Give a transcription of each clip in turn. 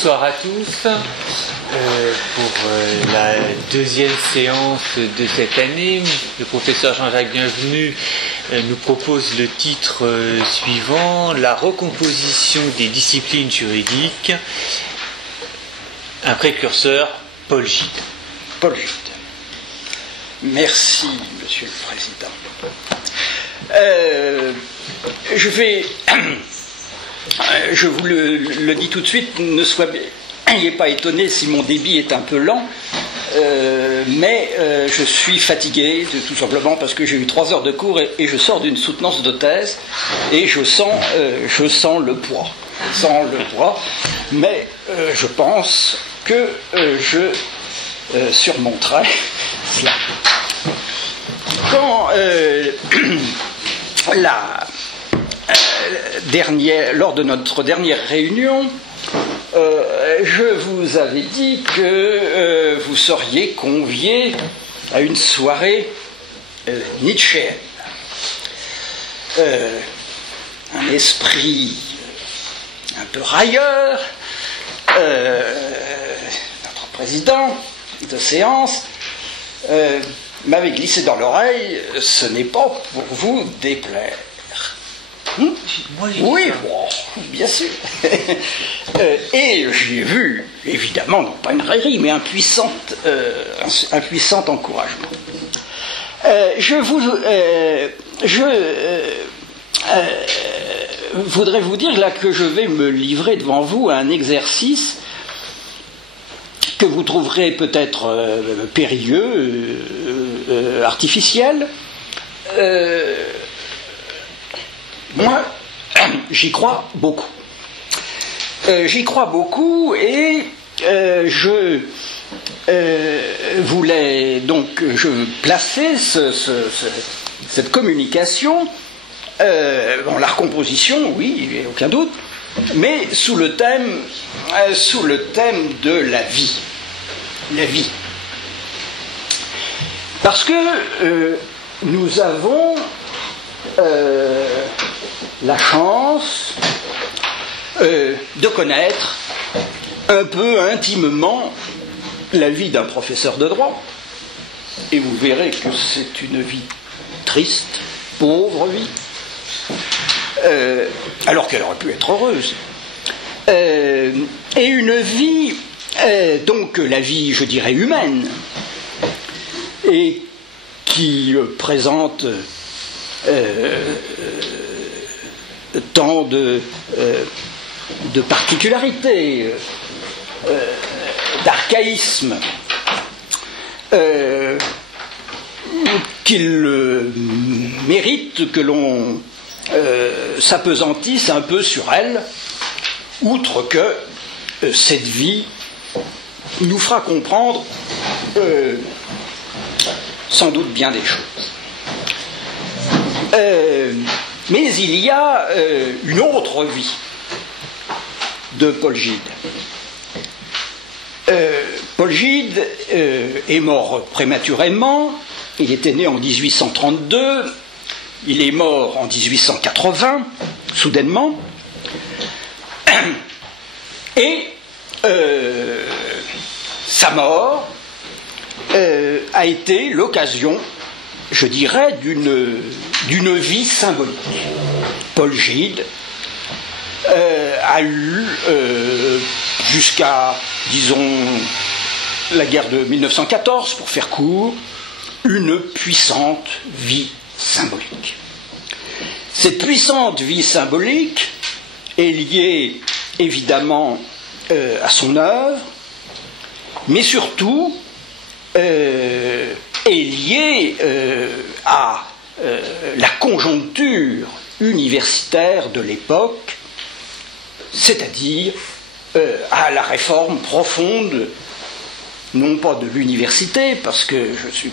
Bonsoir à tous pour la deuxième séance de cette année. Le professeur Jean-Jacques Bienvenu nous propose le titre suivant: La recomposition des disciplines juridiques, un précurseur, Paul Gide. Paul Gide. Merci, Monsieur le Président. Je vous le dis tout de suite, n'ayez pas étonné si mon débit est un peu lent, mais je suis fatigué, tout simplement parce que j'ai eu 3 heures de cours et je sors d'une soutenance de thèse et je sens le poids. Mais je pense que je surmonterai cela. Quand lors de notre dernière réunion, je vous avais dit que vous seriez conviés à une soirée nietzschéenne. Un esprit un peu railleur, notre président de séance m'avait glissé dans l'oreille: ce n'est pas pour vous déplaire. Oui, bon, bien sûr. Et j'y ai vu, évidemment, non pas une raillerie, mais un puissant encouragement. Je voudrais vous dire là que je vais me livrer devant vous à un exercice que vous trouverez peut-être périlleux, artificiel. Moi, j'y crois beaucoup. Et je voulais donc placer cette communication, la recomposition, oui, il n'y a aucun doute, mais sous le thème de la vie. La vie. Parce que nous avons la chance de connaître un peu intimement la vie d'un professeur de droit, et vous verrez que c'est une vie triste, pauvre vie, alors qu'elle aurait pu être heureuse, et une vie, donc la vie, je dirais, humaine, et qui présente tant de particularités, d'archaïsme, qu'il mérite que l'on s'apesantisse un peu sur elle, outre que cette vie nous fera comprendre sans doute bien des choses. Mais il y a une autre vie de Paul Gide. Paul Gide est mort prématurément. Il était né en 1832. Il est mort en 1880, soudainement. Et sa mort a été l'occasion, je dirais, d'une vie symbolique. Paul Gide a eu, jusqu'à, disons, la guerre de 1914, pour faire court, une puissante vie symbolique. Cette puissante vie symbolique est liée, évidemment, à son œuvre, mais surtout est liée à la conjoncture universitaire de l'époque, c'est-à-dire à la réforme profonde, non pas de l'université, parce que je suis,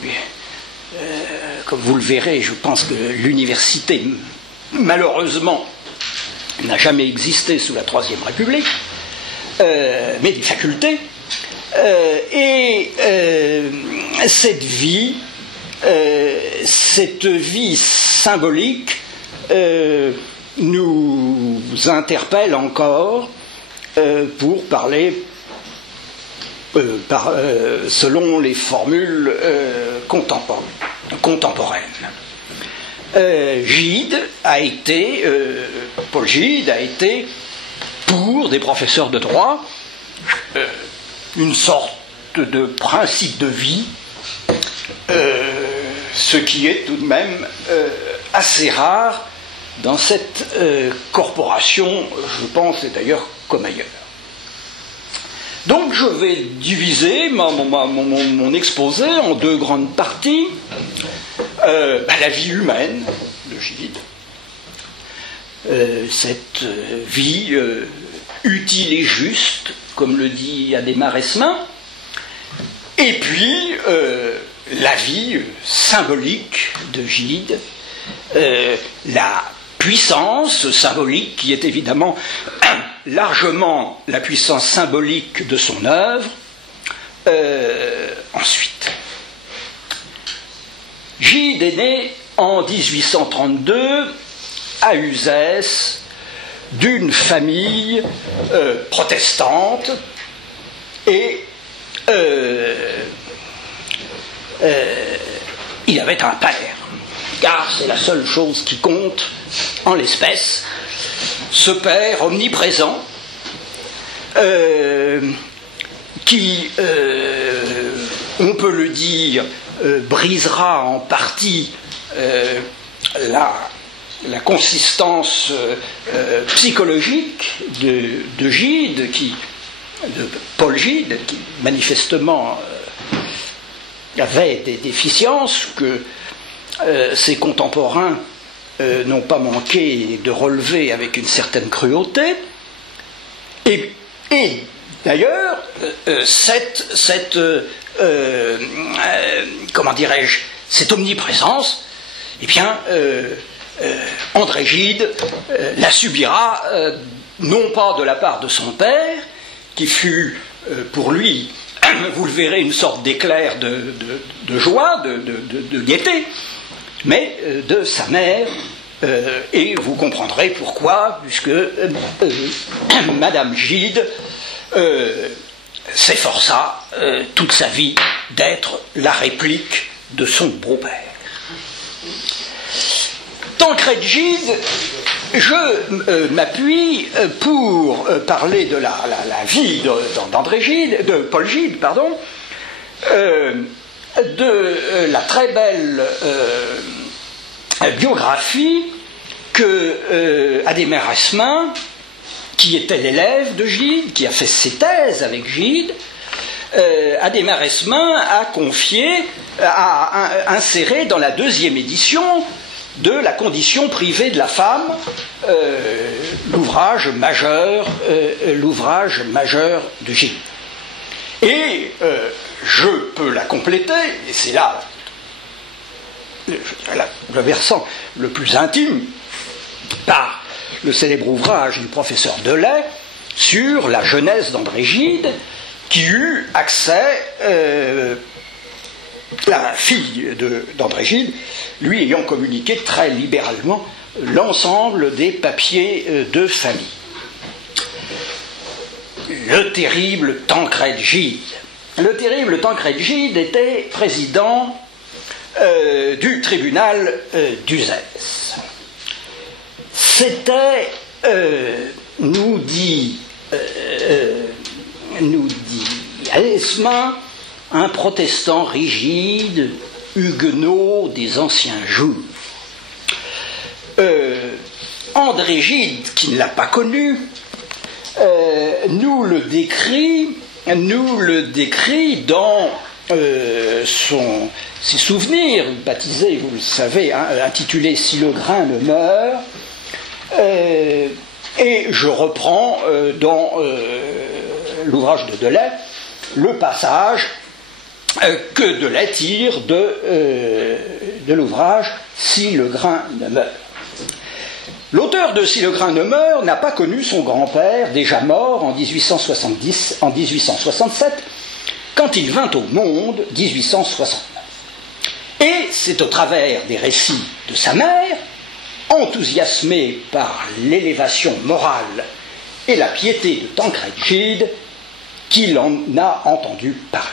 comme vous le verrez, je pense que l'université, malheureusement, n'a jamais existé sous la Troisième République, mais des facultés, et cette vie symbolique nous interpelle encore pour parler selon les formules contemporaines. Paul Gide a été, pour des professeurs de droit, une sorte de principe de vie, ce qui est tout de même assez rare dans cette corporation, je pense, et d'ailleurs comme ailleurs. Donc je vais diviser mon exposé en deux grandes parties. La vie humaine de Gide, cette vie utile et juste, comme le dit Adhémar Esmin, et puis la vie symbolique de Gide, la puissance symbolique qui est évidemment largement la puissance symbolique de son œuvre. Ensuite, Gide est né en 1832 à Uzès d'une famille protestante et il avait un père, car c'est la seule chose qui compte en l'espèce. Ce père omniprésent qui, on peut le dire, brisera en partie la consistance psychologique de Gide, de Paul Gide, qui manifestement avait des déficiences que ses contemporains n'ont pas manqué de relever avec une certaine cruauté. Et d'ailleurs, comment dirais-je, cette omniprésence, eh bien, André Gide la subira, non pas de la part de son père, qui fut pour lui, vous le verrez, une sorte d'éclair de joie, de gaieté, mais de sa mère, et vous comprendrez pourquoi, puisque Madame Gide s'efforça toute sa vie d'être la réplique de son beau-père. Tancred Gide, je m'appuie pour parler de la vie d'André Gide, de Paul Gide, pardon, de la très belle biographie que Adhémar Esmin, qui était l'élève de Gide, qui a fait ses thèses avec Gide, Adhémar Esmin a inséré dans la deuxième édition de La condition privée de la femme, l'ouvrage majeur de Gide. Et je peux la compléter, et c'est là le versant le plus intime, par le célèbre ouvrage du professeur Delay sur la jeunesse d'André Gide, qui eut accès, la fille d'André Gide, lui ayant communiqué très libéralement l'ensemble des papiers de famille. Le terrible Tancred Gide. Le terrible Tancred Gide était président du tribunal d'Uzès. C'était, nous dit Esmin, un protestant rigide, huguenot des anciens jours. André Gide, qui ne l'a pas connu, nous le décrit dans ses souvenirs, baptisés, vous le savez, intitulés « Si le grain ne meurt », et je reprends dans l'ouvrage de Delay le passage que Delay tire de l'ouvrage « Si le grain ne meurt ». L'auteur de « Si le grain ne meurt » n'a pas connu son grand-père, déjà mort en 1867, quand il vint au monde, 1869. Et c'est au travers des récits de sa mère, enthousiasmée par l'élévation morale et la piété de Tancred Gide qu'il en a entendu parler.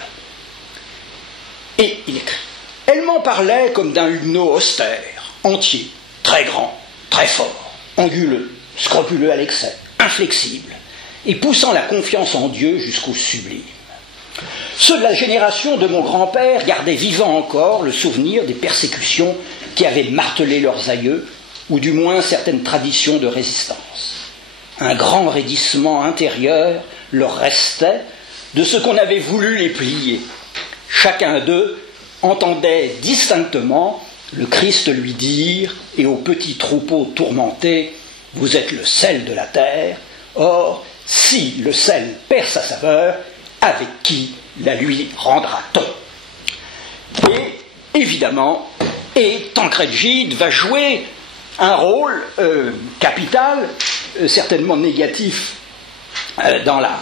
Et il écrit « Elle m'en parlait comme d'un huguenot austère, entier, très grand, très fort, anguleux, scrupuleux à l'excès, inflexible, et poussant la confiance en Dieu jusqu'au sublime. Ceux de la génération de mon grand-père gardaient vivant encore le souvenir des persécutions qui avaient martelé leurs aïeux, ou du moins certaines traditions de résistance. Un grand raidissement intérieur leur restait de ce qu'on avait voulu les plier. Chacun d'eux entendait distinctement le Christ lui dire, et au petit troupeau tourmenté, « Vous êtes le sel de la terre. Or, si le sel perd sa saveur, avec qui la lui rendra-t-on » Et, évidemment, Tancred Gide va jouer un rôle capital, certainement négatif, dans la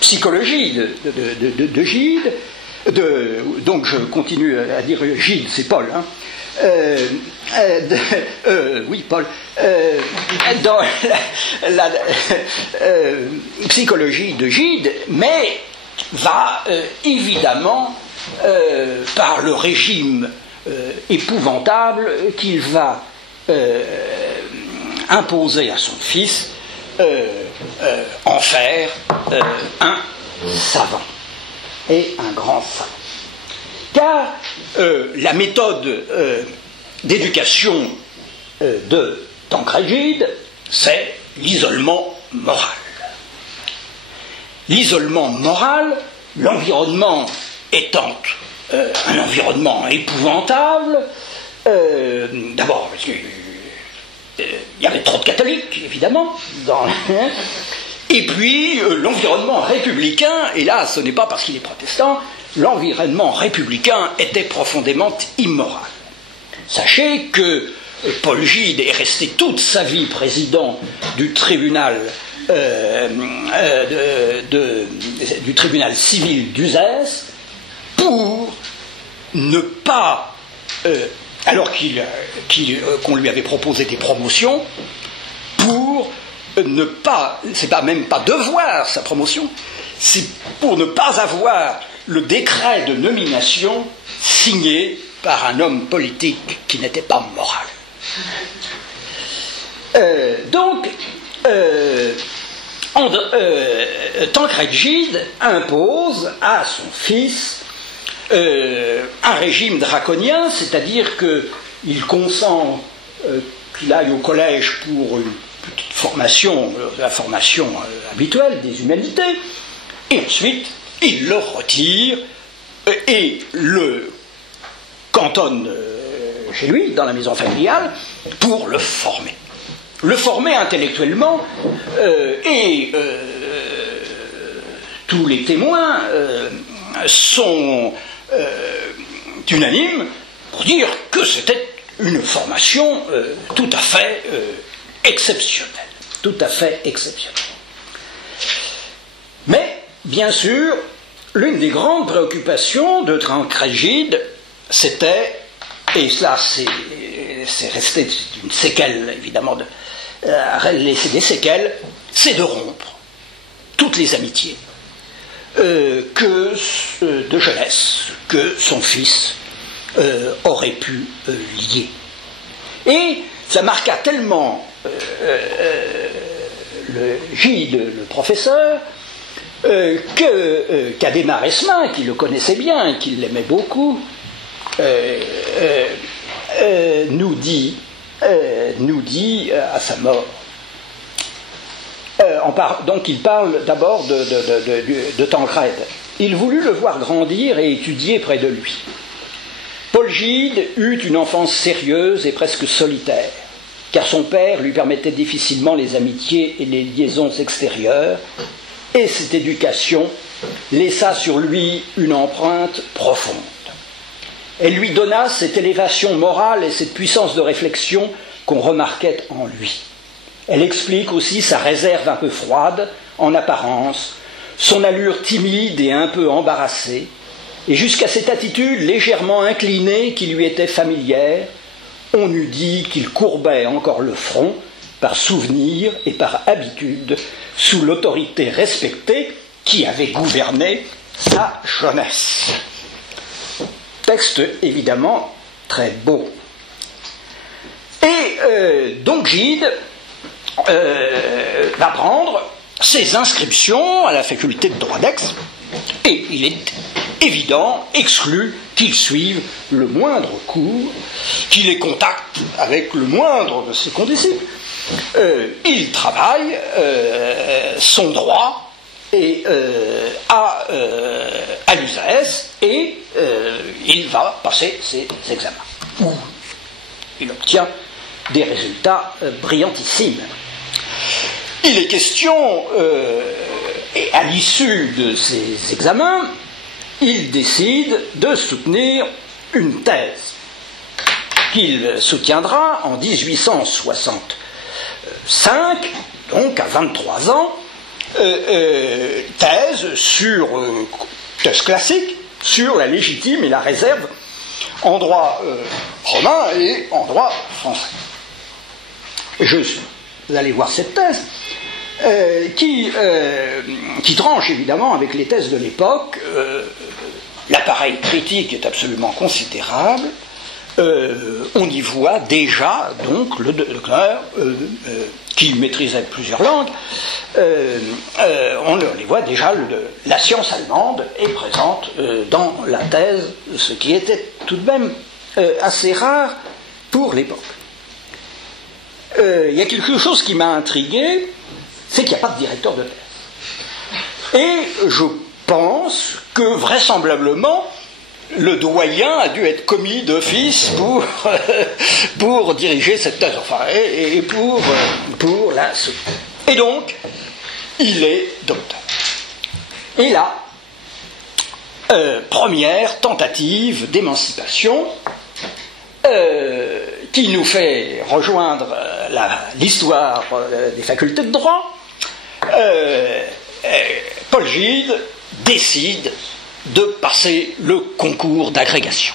psychologie de Gide. Donc je continue à dire Gide, c'est Paul. Hein. Oui, Paul. Dans la psychologie de Gide, mais va évidemment, par le régime épouvantable qu'il va imposer à son fils, en faire un savant, et un grand savant. Car la méthode d'éducation de Tancred Gide, c'est l'isolement moral. L'isolement moral, l'environnement étant un environnement épouvantable, d'abord parce qu'il y avait trop de catholiques, évidemment, et puis l'environnement républicain, et là ce n'est pas parce qu'il est protestant, l'environnement républicain était profondément immoral. Sachez que Paul Gide est resté toute sa vie président du tribunal civil d'Uzès pour ne pas, alors qu'on lui avait proposé des promotions, pour ne pas, c'est pas même pas devoir sa promotion, c'est pour ne pas avoir le décret de nomination signé par un homme politique qui n'était pas moral. Tancred Gide impose à son fils un régime draconien, c'est-à-dire qu'il consent qu'il aille au collège pour une petite formation, la formation habituelle des humanités, et ensuite il le retire et le cantonne chez lui, dans la maison familiale, pour le former. Le former intellectuellement, et tous les témoins sont unanimes pour dire que c'était une formation tout à fait exceptionnelle. Tout à fait exceptionnelle. Mais, bien sûr, l'une des grandes préoccupations de Tancred Gide, c'était, et cela c'est resté une séquelle, évidemment, laisser des séquelles, c'est de rompre toutes les amitiés de jeunesse que son fils aurait pu lier. Et ça marqua tellement Gide, le professeur, qu'Adhémar Esmin, qui le connaissait bien, qui l'aimait beaucoup, nous dit à sa mort. Donc il parle d'abord de Tancred. Il voulut le voir grandir et étudier près de lui. Paul Gide eut une enfance sérieuse et presque solitaire, car son père lui permettait difficilement les amitiés et les liaisons extérieures, et cette éducation laissa sur lui une empreinte profonde. Elle lui donna cette élévation morale et cette puissance de réflexion qu'on remarquait en lui. Elle explique aussi sa réserve un peu froide, en apparence, son allure timide et un peu embarrassée, et jusqu'à cette attitude légèrement inclinée qui lui était familière, on eût dit qu'il courbait encore le front par souvenir et par habitude, sous l'autorité respectée qui avait gouverné sa jeunesse. Texte évidemment très beau. Et donc Gide va prendre ses inscriptions à la faculté de droit d'Aix, et il est évident, exclu, qu'il suive le moindre cours, qu'il ait contact avec le moindre de ses condisciples. Il travaille son droit et à l'USAS, et il va passer ses examens, où il obtient des résultats brillantissimes. Il est question, et à l'issue de ces examens, il décide de soutenir une thèse qu'il soutiendra en 1865, donc à 23 ans, thèse classique sur la légitime et la réserve en droit romain et en droit français. Vous allez voir cette thèse qui tranche évidemment avec les thèses de l'époque. L'appareil critique est absolument considérable. On y voit déjà donc le docteur qui maîtrisait plusieurs langues. On y voit déjà la science allemande est présente dans la thèse, ce qui était tout de même assez rare pour l'époque. Il y a quelque chose qui m'a intrigué, c'est qu'il n'y a pas de directeur de thèse. Et je pense que vraisemblablement le doyen a dû être commis d'office pour diriger cette thèse, enfin, et pour la soutenir. Et donc, il est docteur. Et là, première tentative d'émancipation qui nous fait rejoindre l'histoire des facultés de droit. Paul Gide décide de passer le concours d'agrégation.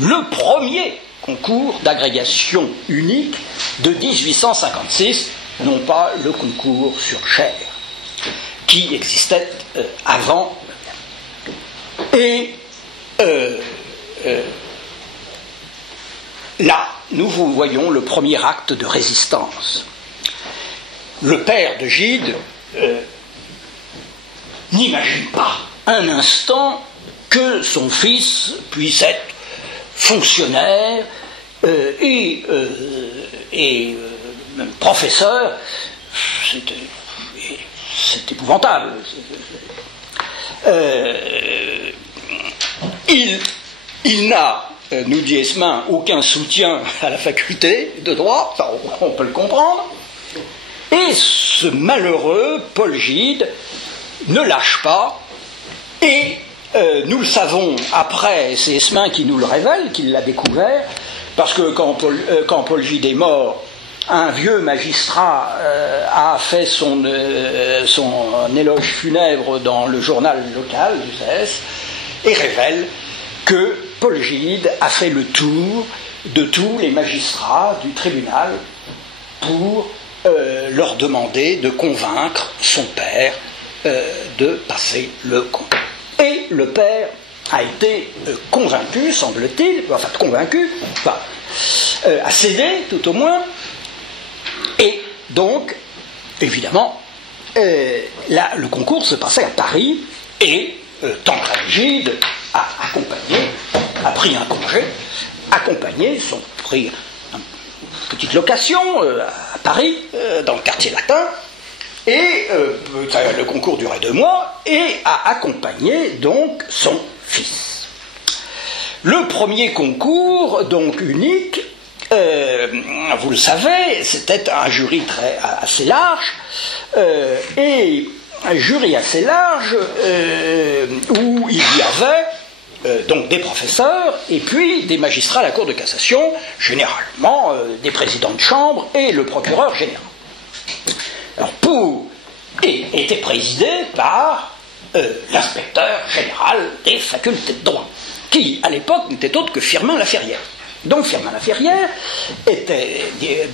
Le premier concours d'agrégation unique de 1856, non pas le concours sur chaire, qui existait avant. Et là, nous voyons le premier acte de résistance. Le père de Gide n'imagine pas un instant que son fils puisse être fonctionnaire et même professeur. C'est épouvantable. Il n'a, nous dit Esmin, aucun soutien à la faculté de droit, enfin, on peut le comprendre, et ce malheureux Paul Gide ne lâche pas, et nous le savons après, c'est Esmin qui nous le révèle, qu'il l'a découvert, parce que quand Paul Gide est mort, un vieux magistrat a fait son éloge funèbre dans le journal local du CS et révèle que Paul Gide a fait le tour de tous les magistrats du tribunal pour leur demander de convaincre son père de passer le concours. Et le père a été convaincu, semble-t-il, enfin convaincu, enfin, a cédé tout au moins, et donc, évidemment, là, le concours se passait à Paris, et Tancred Gide a pris un congé, accompagné, ils ont pris une petite location à Paris, dans le quartier latin, et le concours durait 2 mois, et a accompagné donc son fils. Le premier concours, donc unique, vous le savez, c'était un jury assez large, et un jury assez large où il y avait donc des professeurs et puis des magistrats à la Cour de cassation, généralement des présidents de chambre et le procureur général. Alors et était présidé par l'inspecteur général des facultés de droit, qui à l'époque n'était autre que Firmin Laferrière. Donc Firmin Laferrière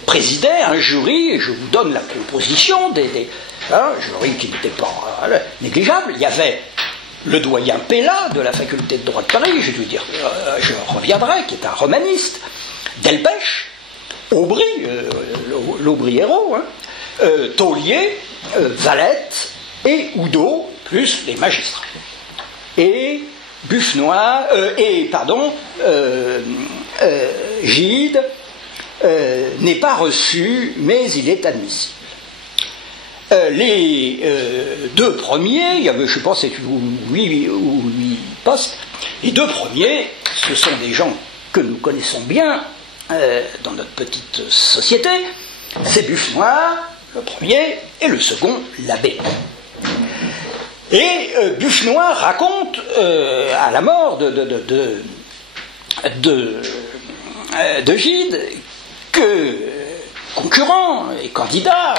présidait un jury, et je vous donne la composition un jury qui n'était pas négligeable. Il y avait le doyen Pella de la faculté de droit de Paris, je reviendrai, qui est un romaniste, Delpech, Aubry, l'Aubry-Hérault, Taulier, Valette et Oudot, plus les magistrats. Et Gide n'est pas reçu, mais il est admissible. Les deux premiers, il y avait, je ne sais pas, c'est 8 postes, les deux premiers, ce sont des gens que nous connaissons bien dans notre petite société, c'est Buffenoir, le premier, et le second, l'abbé. Et Buffenoir raconte à la mort de Gide que, concurrent et candidat,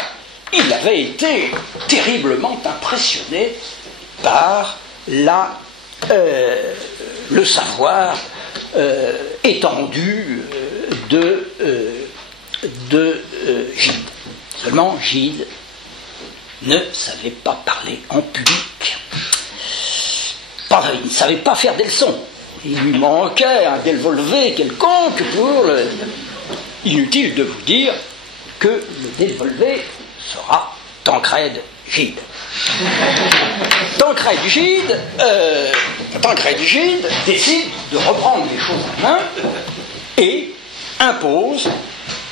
il avait été terriblement impressionné par le savoir étendu de Gide. Seulement, Gide ne savait pas parler en public. Il ne savait pas faire des leçons. Il lui manquait un dévolvé quelconque pour le... Inutile de vous dire que le dévolvé sera Tancrède Gide. Tancrède Gide décide de reprendre les choses en main et impose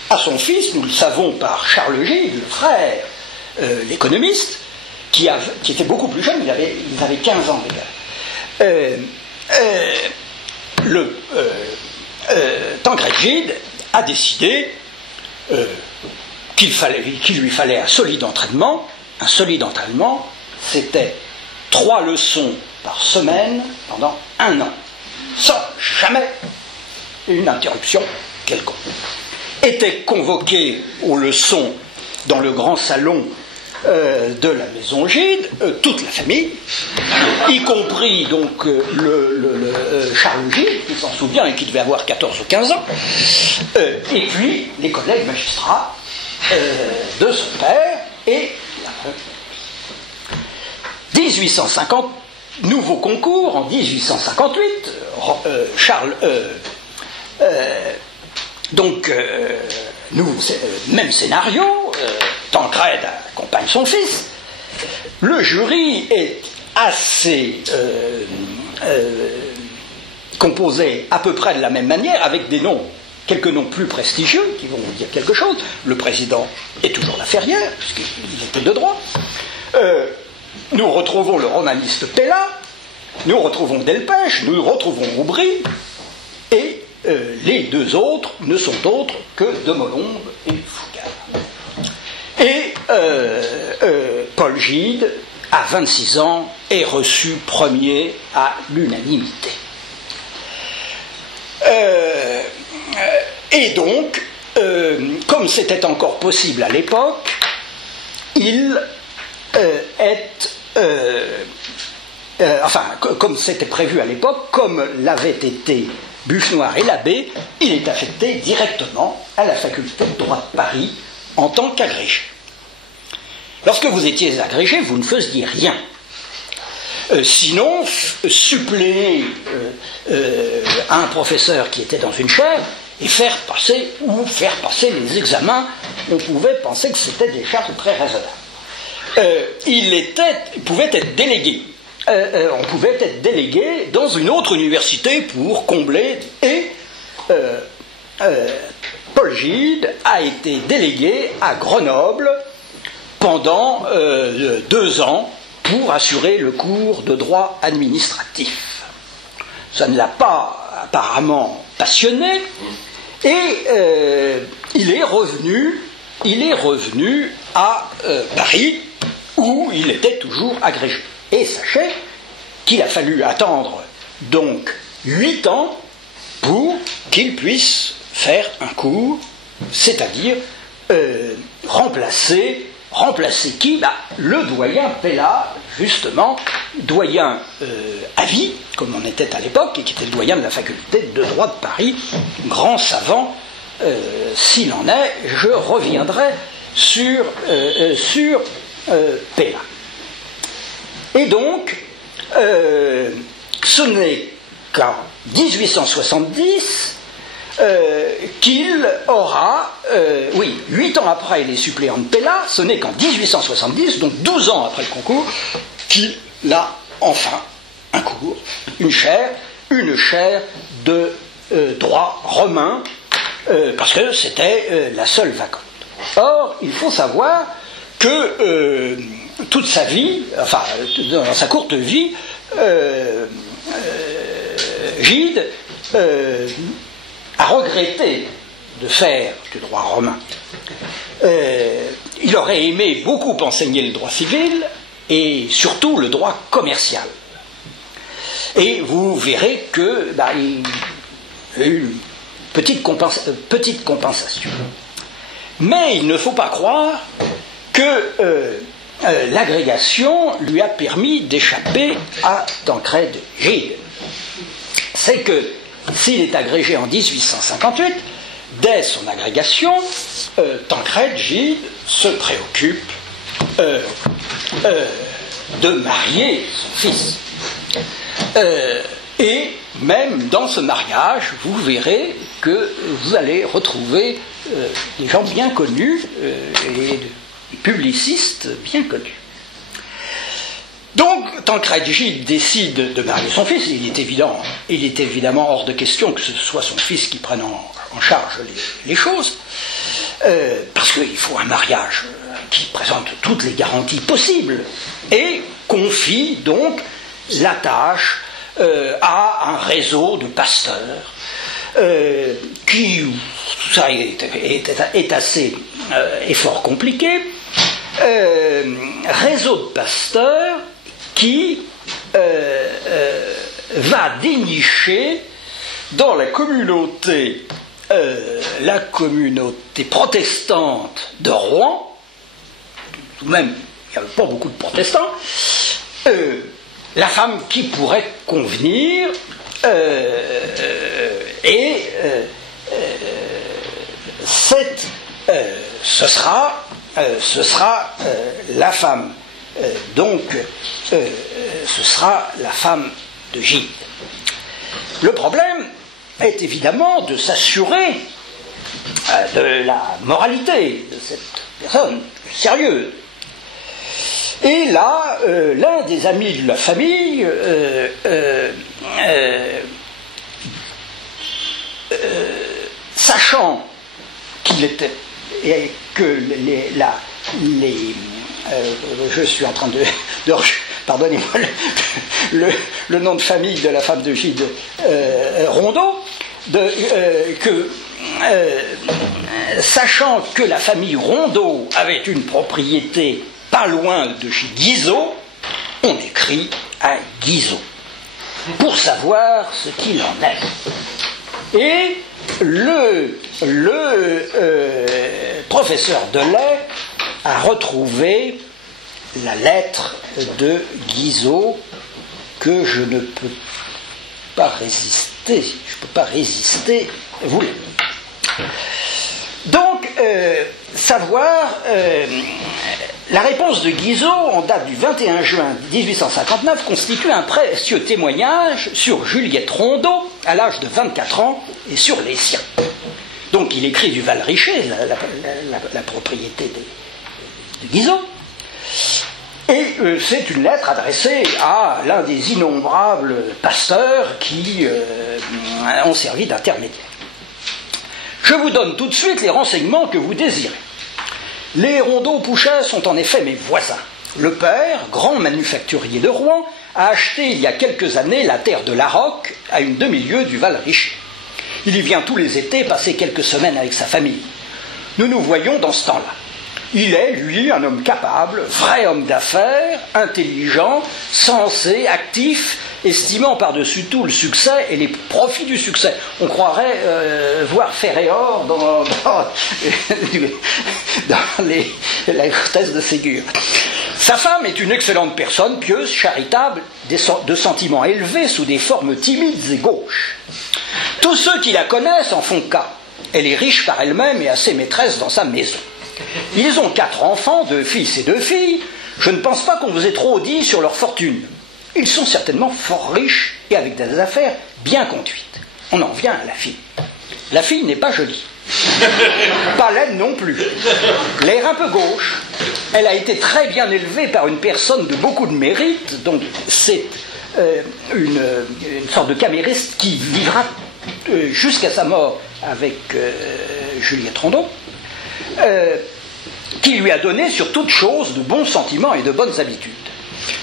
à son fils, nous le savons par Charles Gide, le frère, l'économiste, qui était beaucoup plus jeune, il avait 15 ans déjà. Tancrède Gide a décidé qu'il lui fallait un solide entraînement. Un solide entraînement, c'était 3 leçons par semaine pendant 1 an, sans jamais une interruption quelconque. Était convoqué aux leçons dans le grand salon de la maison Gide, toute la famille, y compris donc Charles Gide, qui s'en souvient et qui devait avoir 14 ou 15 ans, et puis les collègues magistrats de son père, et 1850, nouveau concours, en 1858, même scénario, Tancrède accompagne son fils. Le jury est assez composé à peu près de la même manière, avec quelques noms plus prestigieux qui vont vous dire quelque chose. Le président est toujours Laferrière, puisqu'il était de droit. Nous retrouvons le romaniste Pella, nous retrouvons Delpech, nous retrouvons Aubry, et les deux autres ne sont autres que de Molombe et Foucard. Et Paul Gide, à 26 ans, est reçu premier à l'unanimité. Et donc, comme c'était encore possible à l'époque, comme c'était prévu à l'époque, comme l'avaient été Buffenoir et l'abbé, il est affecté directement à la faculté de droit de Paris en tant qu'agrégé. Lorsque vous étiez agrégé, vous ne faisiez rien. Sinon, suppléer à un professeur qui était dans une chaire et faire passer les examens, on pouvait penser que c'était des charges très raisonnables. Il pouvait être délégué. On pouvait être délégué dans une autre université pour combler. Et Paul Gide a été délégué à Grenoble pendant 2 ans pour assurer le cours de droit administratif. Ça ne l'a pas apparemment passionné, et il est revenu à Paris, où il était toujours agrégé. Et sachez qu'il a fallu attendre donc 8 ans pour qu'il puisse faire un cours, c'est-à-dire remplacer remplacer qui? Le doyen Pella, justement, doyen à vie, comme on était à l'époque, et qui était le doyen de la faculté de droit de Paris, grand savant, s'il en est. Je reviendrai sur Pella. Et donc, ce n'est qu'en 1870 qu'il aura, 8 ans après les suppléants de Pella, ce n'est qu'en 1870, donc 12 ans après le concours, qu'il a enfin un cours, une chaire de droit romain, parce que c'était la seule vacante. Or, il faut savoir que toute sa vie, enfin, dans sa courte vie, Gide a regretté de faire du droit romain. Il aurait aimé beaucoup enseigner le droit civil et surtout le droit commercial. Et vous verrez que il y a eu une petite compensation. Mais il ne faut pas croire que l'agrégation lui a permis d'échapper à Tancrède Gide. C'est que s'il est agrégé en 1858, dès son agrégation, Tancrède Gide se préoccupe de marier son fils. Et même dans ce mariage, vous verrez que vous allez retrouver des gens bien connus et des publicistes bien connus. Donc, Tancrède Gide décide de marier son fils. Il est évidemment hors de question que ce soit son fils qui prenne en charge les choses, parce qu'il faut un mariage qui présente toutes les garanties possibles, et confie donc la tâche à un réseau de pasteurs, qui, ça est assez et fort compliqué, réseau de pasteurs qui va dénicher dans la communauté protestante de Rouen, tout de même il n'y avait pas beaucoup de protestants, la femme qui pourrait convenir, ce sera la femme. Ce sera la femme de Gide. Le problème est évidemment de s'assurer de la moralité de cette personne sérieuse. Et là, l'un des amis de la famille, sachant qu'il était, et que je suis en train de pardonnez-moi le nom de famille de la femme de Gide, Rondeau, sachant que la famille Rondeau avait une propriété pas loin de chez Guizot, on écrit à Guizot pour savoir ce qu'il en est. Et le professeur Delay a retrouvé la lettre de Guizot que je ne peux pas résister. Je ne peux pas résister. Vous l'avez. Donc, savoir la réponse de Guizot en date du 21 juin 1859 constitue un précieux témoignage sur Juliette Rondeau à l'âge de 24 ans et sur les siens. Donc il écrit du Val-Richer, la propriété de Guizot, et c'est une lettre adressée à l'un des innombrables pasteurs qui ont servi d'intermédiaire. Je vous donne tout de suite les renseignements que vous désirez. Les Rondeau-Pouchet sont en effet mes voisins. Le père, grand manufacturier de Rouen, a acheté il y a quelques années la terre de Larocque à une demi-lieue du Val-Richer. Il y vient tous les étés passer quelques semaines avec sa famille. Nous nous voyons dans ce temps-là. Il est, lui, un homme capable, vrai homme d'affaires, intelligent, sensé, actif, estimant par-dessus tout le succès et les profits du succès. On croirait voir Ferréor dans la comtesse de Ségur. Sa femme est une excellente personne, pieuse, charitable, de sentiments élevés sous des formes timides et gauches. Tous ceux qui la connaissent en font cas. Elle est riche par elle-même et assez maîtresse dans sa maison. Ils ont 4 enfants, 2 fils et 2 filles. Je ne pense pas qu'on vous ait trop dit sur leur fortune. Ils sont certainement fort riches et avec des affaires bien conduites. On en vient à la fille. La fille n'est pas jolie. Pas laide non plus. L'air un peu gauche. Elle a été très bien élevée par une personne de beaucoup de mérite, donc c'est une sorte de camériste qui vivra jusqu'à sa mort avec Juliette Rondon, qui lui a donné sur toute chose de bons sentiments et de bonnes habitudes.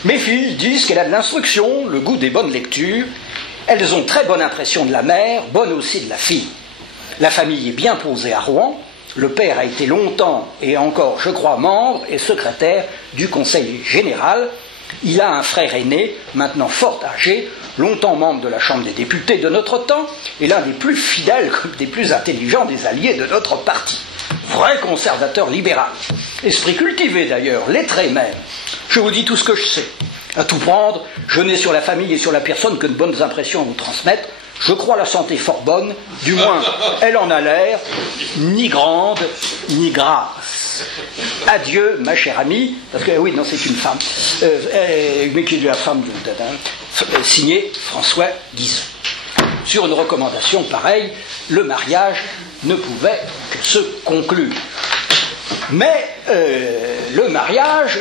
Mes filles disent qu'elle a de l'instruction, le goût des bonnes lectures. Elles ont très bonne impression de la mère, bonne aussi de la fille. La famille est bien posée à Rouen. Le père a été longtemps et encore, je crois, membre et secrétaire du Conseil général. Il a un frère aîné, maintenant fort âgé, longtemps membre de la Chambre des députés de notre temps, et l'un des plus fidèles, des plus intelligents des alliés de notre parti. Vrai conservateur libéral. Esprit cultivé d'ailleurs, lettré même. Je vous dis tout ce que je sais. À tout prendre, je n'ai sur la famille et sur la personne que de bonnes impressions à vous transmettre. Je crois la santé fort bonne, du moins elle en a l'air, ni grande, ni grasse. Adieu, ma chère amie, parce que oui, non, c'est une femme, mais qui est la femme de signé François Guizot. Sur une recommandation pareille, le mariage ne pouvait que se conclure. Mais le mariage,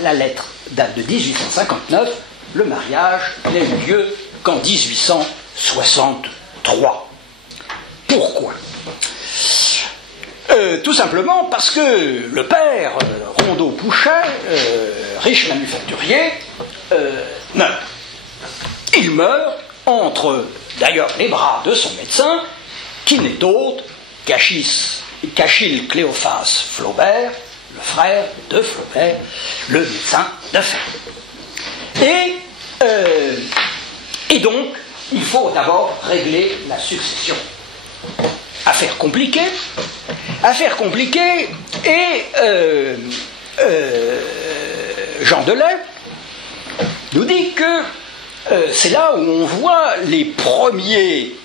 la lettre date de 1859, le mariage n'a eu lieu qu'en 1863. Pourquoi ? Tout simplement parce que le père, Rondeau Pouchet, riche manufacturier, meurt. Il meurt entre, d'ailleurs, les bras de son médecin, qui n'est autre qu'Achille Cléophas Flaubert, le frère de Flaubert, le médecin de fer. Et donc, il faut d'abord régler la succession. Affaire compliquée, et Jean Delay nous dit que c'est là où on voit les premiers,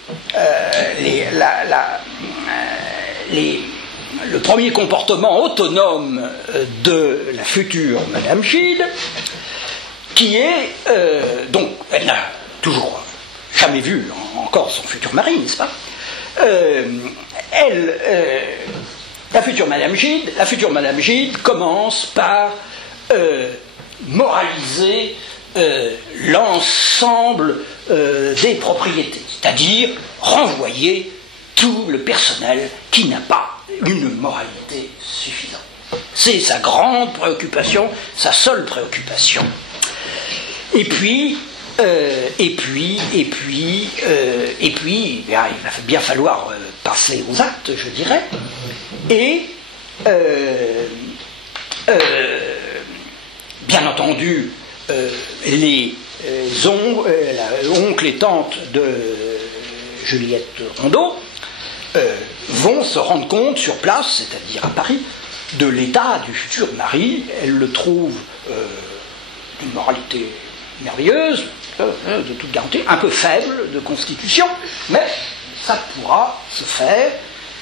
le premier comportement autonome de la future Madame Gide, qui est, donc, elle n'a toujours jamais vu encore son futur mari, n'est-ce pas ? La future Madame Gide commence par moraliser l'ensemble des propriétés, c'est-à-dire renvoyer tout le personnel qui n'a pas une moralité suffisante. C'est sa grande préoccupation, sa seule préoccupation. Et puis, il va bien falloir passer aux actes, je dirais, et bien entendu, les oncles et tantes de Juliette Rondeau vont se rendre compte sur place, c'est-à-dire à Paris, de l'état du futur mari. Elles le trouvent d'une moralité merveilleuse, de toute garantie, un peu faible de constitution, mais ça pourra se faire,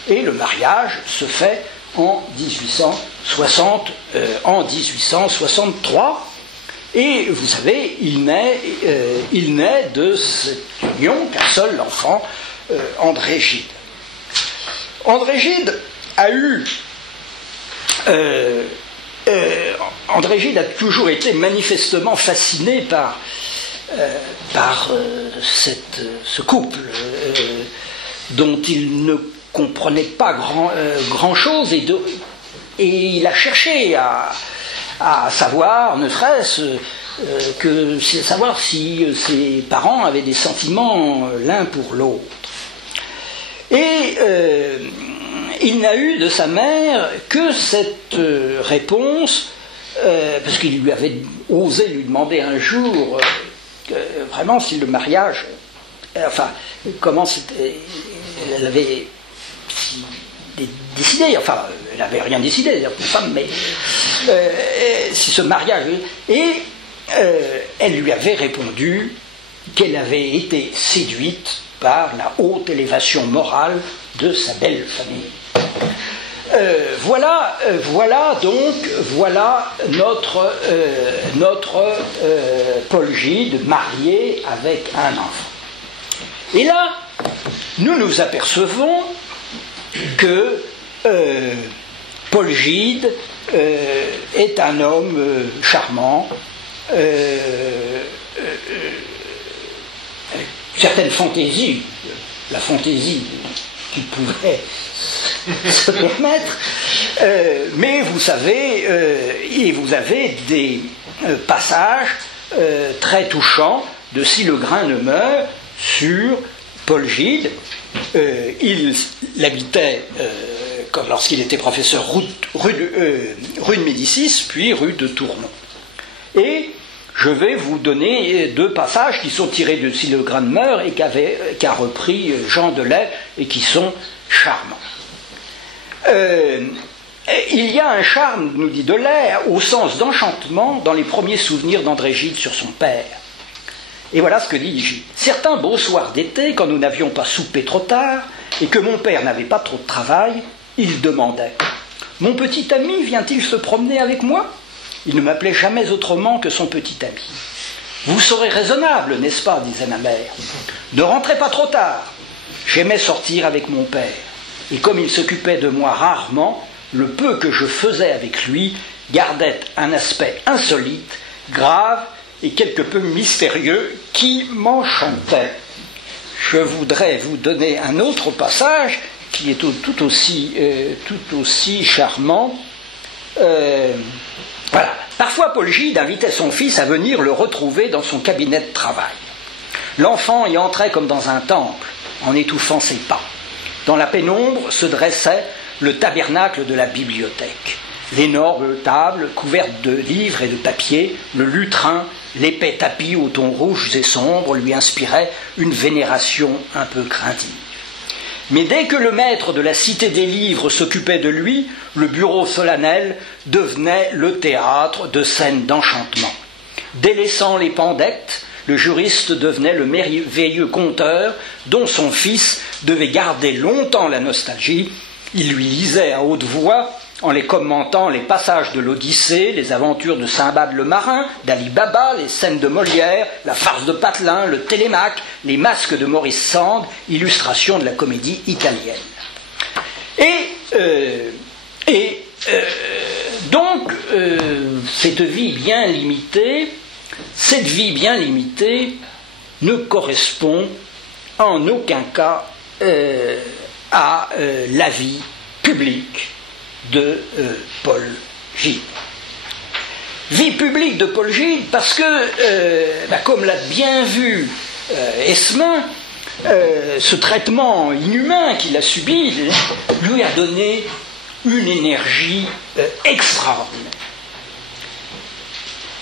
et le mariage se fait en 1863, et vous savez, il naît de cette union qu'un seul enfant, André Gide. André Gide a eu... André Gide a toujours été manifestement fasciné par ce couple dont il ne comprenait pas grand-chose, et il a cherché à savoir, ne serait-ce que savoir si ses parents avaient des sentiments l'un pour l'autre. Et il n'a eu de sa mère que cette réponse, parce qu'il lui avait osé lui demander un jour vraiment si le mariage, comment c'était, elle avait, si décidé, enfin, elle n'avait rien décidé, d'ailleurs, pour femme, mais c'est ce mariage. Et elle lui avait répondu qu'elle avait été séduite par la haute élévation morale de sa belle famille. Voilà notre Paul Gide marié avec un enfant. Et là, nous nous apercevons que Paul Gide est un homme charmant, certaines fantaisies, la fantaisie qu'il pouvait se permettre, mais vous savez, vous avez des passages très touchants de Si le grain ne meurt sur Paul Gide. Il habitait, lorsqu'il était professeur, rue de Médicis, puis rue de Tournon. Et je vais vous donner deux passages qui sont tirés de Si le grain ne meurt et qu'a repris Jean Delay et qui sont charmants. Il y a un charme, nous dit Delay, au sens d'enchantement dans les premiers souvenirs d'André Gide sur son père. Et voilà ce que dit Gide. Certains beaux soirs d'été, quand nous n'avions pas soupé trop tard et que mon père n'avait pas trop de travail, il demandait « Mon petit ami vient-il se promener avec moi ?» Il ne m'appelait jamais autrement que son petit ami. « Vous serez raisonnable, n'est-ce pas ?» disait ma mère. « Ne rentrez pas trop tard. » J'aimais sortir avec mon père. Et comme il s'occupait de moi rarement, le peu que je faisais avec lui gardait un aspect insolite, grave et quelque peu mystérieux qui m'enchantait. Je voudrais vous donner un autre passage qui est tout aussi charmant. Voilà. Parfois, Paul Gide invitait son fils à venir le retrouver dans son cabinet de travail. L'enfant y entrait comme dans un temple, en étouffant ses pas. Dans la pénombre se dressait le tabernacle de la bibliothèque. L'énorme table couverte de livres et de papiers, le lutrin, l'épais tapis aux tons rouges et sombres lui inspiraient une vénération un peu craintive. Mais dès que le maître de la cité des livres s'occupait de lui, le bureau solennel devenait le théâtre de scènes d'enchantement. Délaissant les pandectes, le juriste devenait le merveilleux conteur dont son fils devait garder longtemps la nostalgie. Il lui lisait à haute voix, en les commentant, les passages de l'Odyssée, les aventures de Simbad le marin, d'Ali Baba, les scènes de Molière, la farce de Patelin, le Télémaque, les masques de Maurice Sand, illustration de la comédie italienne. Donc, cette vie bien limitée ne correspond en aucun cas à la vie publique de Paul Gide. Vie publique de Paul Gide parce que, comme l'a bien vu Esmin, ce traitement inhumain qu'il a subi lui a donné une énergie extraordinaire.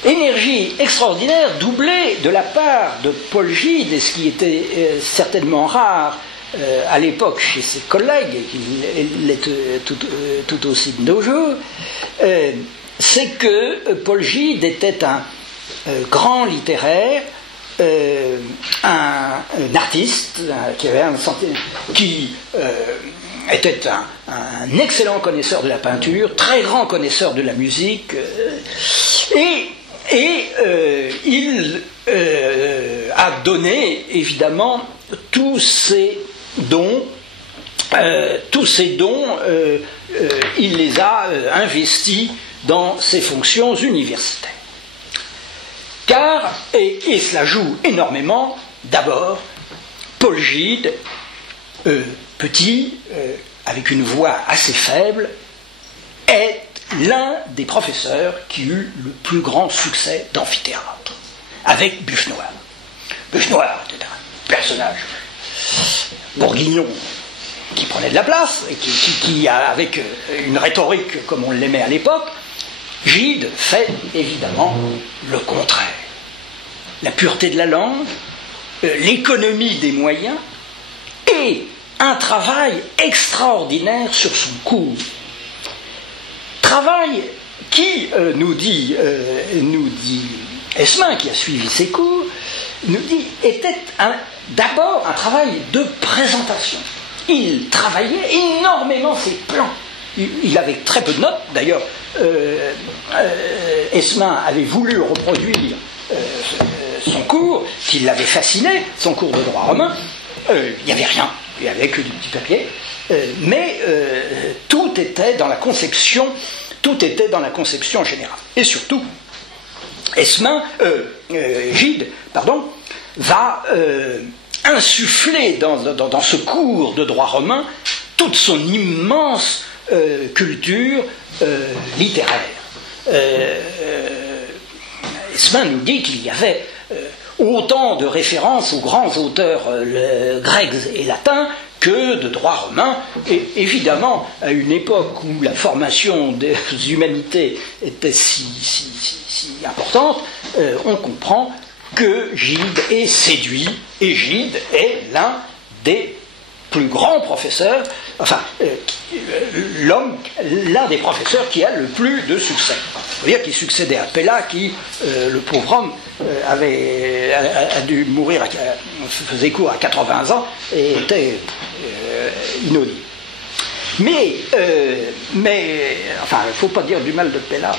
Énergie extraordinaire doublée de la part de Paul Gide, et ce qui était certainement rare à l'époque chez ses collègues, et qu'il l'est tout aussi de nos jours, c'est que Paul Gide était un grand littéraire, un artiste qui était un excellent connaisseur de la peinture, très grand connaisseur de la musique, et il a donné évidemment tous ces dons, il les a investis dans ses fonctions universitaires. Car, et cela joue énormément, d'abord, Paul Gide, petit, avec une voix assez faible, est l'un des professeurs qui eut le plus grand succès d'amphithéâtre, avec Buffenoir. Buffenoir était un personnage bourguignon qui prenait de la place, et qui avec une rhétorique comme on l'aimait à l'époque. Gide fait évidemment le contraire. La pureté de la langue, l'économie des moyens et un travail extraordinaire sur son cours. Travail qui, nous dit Esmin, qui a suivi ses cours, nous dit, était d'abord un travail de présentation. Il travaillait énormément ses plans. Il avait très peu de notes. D'ailleurs, Esmin avait voulu reproduire son cours, qui l'avait fasciné, son cours de droit romain. Il n'y avait rien, il n'y avait que du petit papier. Mais tout était dans la conception générale. Et surtout, Gide, va insuffler dans ce cours de droit romain toute son immense culture littéraire. Esmin nous dit qu'il y avait autant de références aux grands auteurs grecs et latins que de droit romain, et évidemment, à une époque où la formation des humanités était si importante, on comprend que Gide est séduit, et Gide est l'un des plus grands professeurs, l'un des professeurs qui a le plus de succès. Vous voyez qu'il succédait à Pella, qui, le pauvre homme, a dû mourir, faisait cours à 80 ans, et était inaudible. Mais il ne faut pas dire du mal de Pella.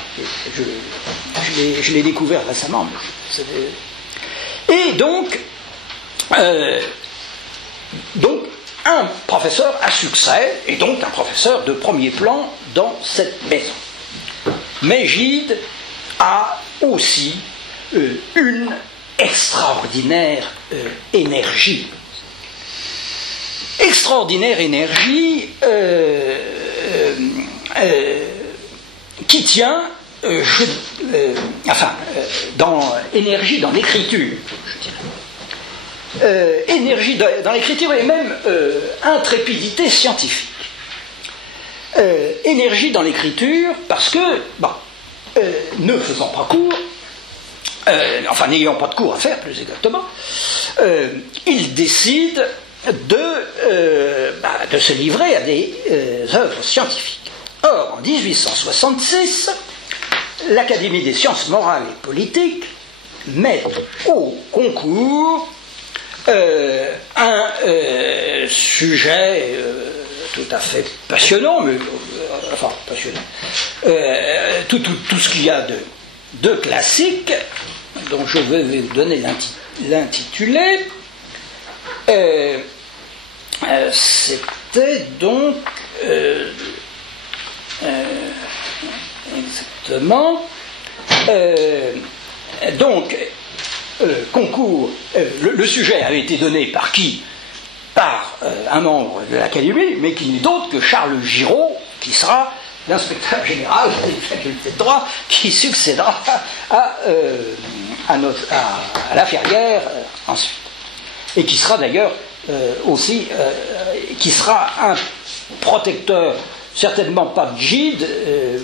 Je l'ai découvert récemment. Et donc, un professeur à succès, et donc un professeur de premier plan dans cette maison. Mais Gide a aussi une extraordinaire énergie. Extraordinaire énergie qui tient, énergie dans l'écriture, je dirais. Énergie dans l'écriture et même intrépidité scientifique. Énergie dans l'écriture parce que, ne faisant pas cours, n'ayant pas de cours à faire plus exactement, il décide de se livrer à des œuvres scientifiques. Or, en 1866, l'Académie des sciences morales et politiques met au concours un sujet tout à fait passionnant, tout ce qu'il y a de classique, dont je vais vous donner l'intitulé. C'était donc exactement concours. Le sujet avait été donné par qui? Par un membre de l'Académie, mais qui n'est d'autre que Charles Giraud, qui sera l'inspecteur général des facultés de droit, qui succédera à la Ferrière ensuite. Et qui sera d'ailleurs aussi, qui sera un protecteur, certainement pas de Gide,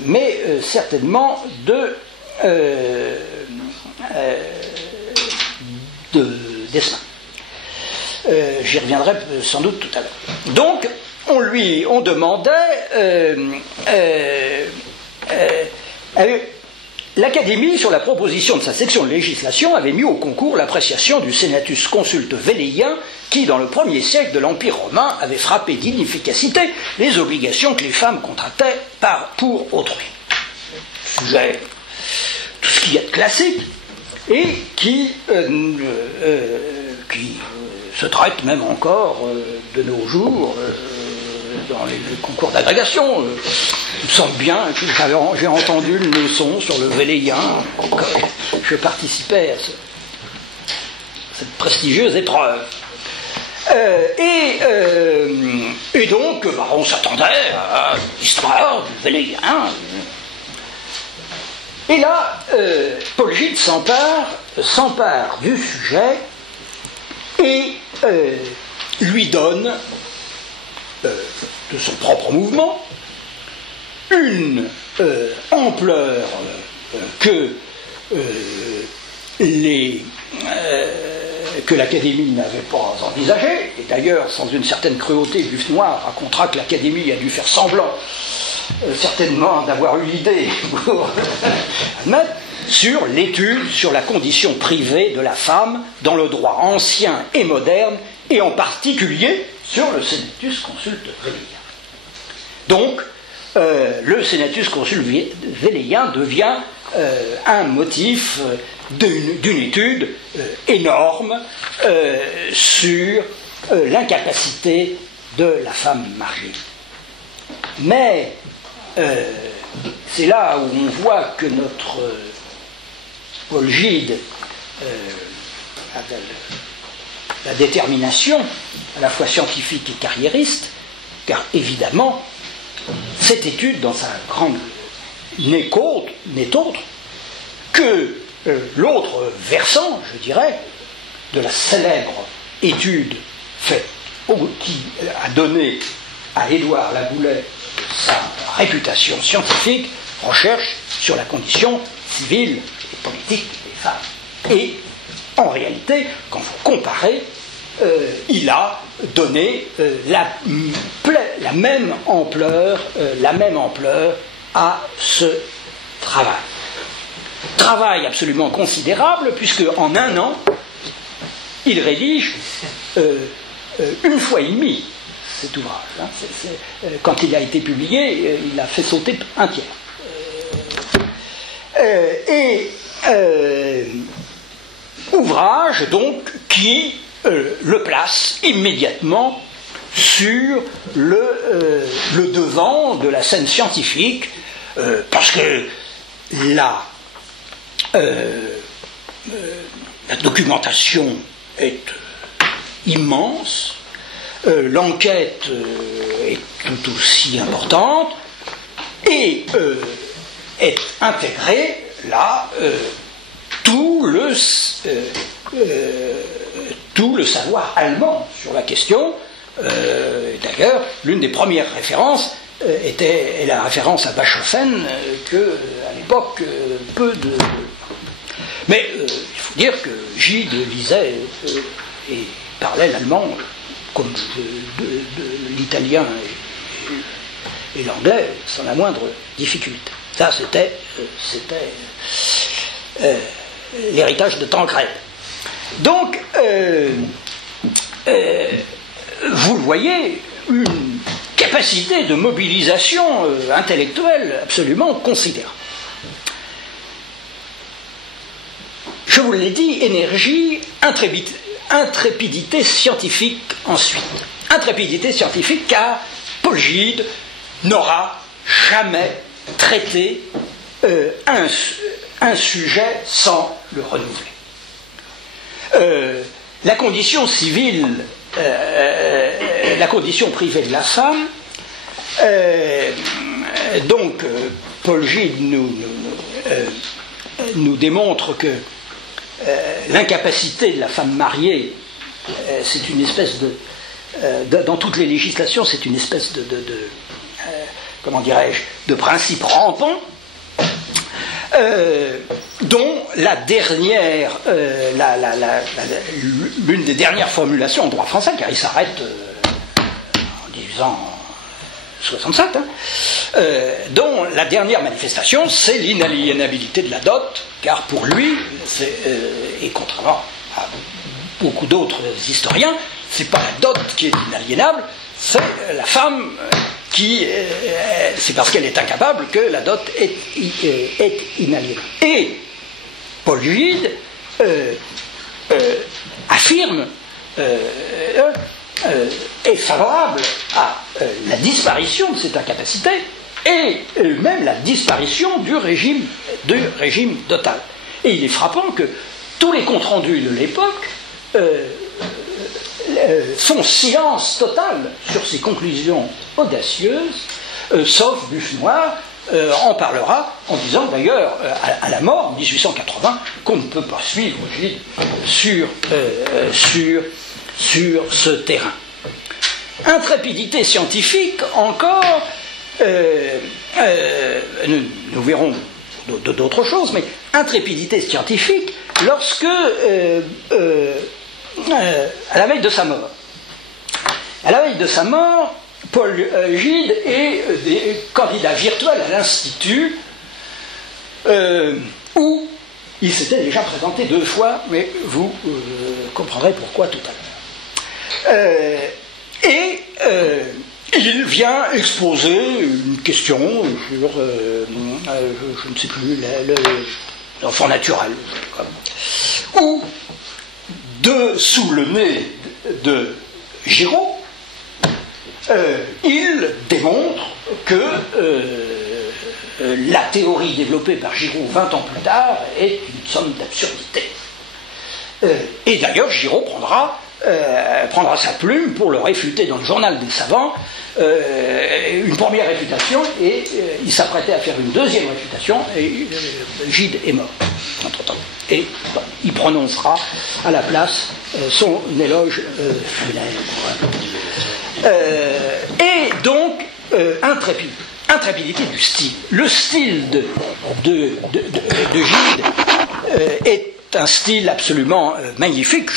mais certainement d'Esmin. J'y reviendrai sans doute tout à l'heure. Donc, on demandait l'Académie, sur la proposition de sa section de législation, avait mis au concours l'appréciation du Senatus Consulte Véléien, qui, dans le 1er siècle de l'Empire romain, avait frappé d'inefficacité les obligations que les femmes contractaient pour autrui. Sujet, tout ce qu'il y a de classique, et qui se traite même encore de nos jours dans les concours d'agrégation. Il me semble bien que j'ai entendu une leçon sur le Véléien quand je participais à cette prestigieuse épreuve. Et donc, on s'attendait à l'histoire du Véléien. Et là, Paul Gide s'empare du sujet et lui donne, de son propre mouvement, une ampleur que les que l'Académie n'avait pas envisagé. Et d'ailleurs, sans une certaine cruauté, Buffenoir racontera que l'Académie a dû faire semblant, certainement, d'avoir eu l'idée pour admettre, sur l'étude sur la condition privée de la femme dans le droit ancien et moderne, et en particulier sur le Senatus Consulte Velleïen. Donc, le Senatus Consulte Velleïen devient un motif d'une étude énorme sur l'incapacité de la femme mariée. Mais c'est là où on voit que notre Paul Gide a la détermination à la fois scientifique et carriériste, car évidemment, cette étude, dans sa grande n'est autre que l'autre versant, je dirais, de la célèbre étude faite, qui a donné à Édouard Laboulet sa réputation scientifique, recherche sur la condition civile et politique des femmes. Et en réalité, quand vous comparez, il a donné la même ampleur à ce travail. Travail absolument considérable, puisque en un an, il rédige une fois et demie cet ouvrage. Quand il a été publié, il a fait sauter un tiers. Ouvrage donc qui le place immédiatement sur le devant de la scène scientifique, parce que la documentation est immense, l'enquête est tout aussi importante, et est intégré là tout le savoir allemand sur la question. D'ailleurs, l'une des premières références était la référence à Bachofen, que à l'époque mais il faut dire que Gide lisait et parlait l'allemand comme l'italien et l'anglais sans la moindre difficulté. Ça, c'était l'héritage de Tancrède. Donc, vous le voyez, une capacité de mobilisation intellectuelle absolument considérable. Je vous l'ai dit, énergie, intrépidité scientifique ensuite. Intrépidité scientifique car Paul Gide n'aura jamais traité un sujet sans le renouveler. La condition civile, la condition privée de la femme, donc Paul Gide nous démontre que l'incapacité de la femme mariée, c'est une espèce dans toutes les législations, c'est une espèce comment dirais-je, de principe rampant, dont la dernière, l'une des dernières formulations en droit français, car il s'arrête en 1865, dont la dernière manifestation, c'est l'inaliénabilité de la dot, car pour lui, et contrairement à beaucoup d'autres historiens, c'est pas la dot qui est inaliénable, c'est la femme c'est parce qu'elle est incapable que la dot est inaliénable. Et Paul Gide affirme, est favorable à la disparition de cette incapacité et même la disparition du régime dotal. Et il est frappant que tous les comptes rendus de l'époque font silence total sur ces conclusions audacieuses, sauf Buffenoir en parlera en disant d'ailleurs à la mort en 1880 qu'on ne peut pas suivre Gide sur ce terrain. Intrépidité scientifique encore, nous verrons d'autres choses, mais intrépidité scientifique lorsque à la veille de sa mort. À la veille de sa mort, Paul Gide est des candidats virtuels à l'Institut, où il s'était déjà présenté 2 fois, mais vous comprendrez pourquoi tout à l'heure. Il vient exposer une question sur, je ne sais plus, l'enfant naturel, où, sous le nez de Giraud, il démontre que la théorie développée par Giraud 20 ans plus tard est une somme d'absurdité. Et d'ailleurs, Giraud prendra sa plume pour le réfuter dans le journal des savants, une première réfutation, et il s'apprêtait à faire une deuxième réfutation, et Gide est mort entre-temps. Et il prononcera à la place son éloge funèbre. Et donc, intrépidité du style. Le style de Gide est un style absolument magnifique.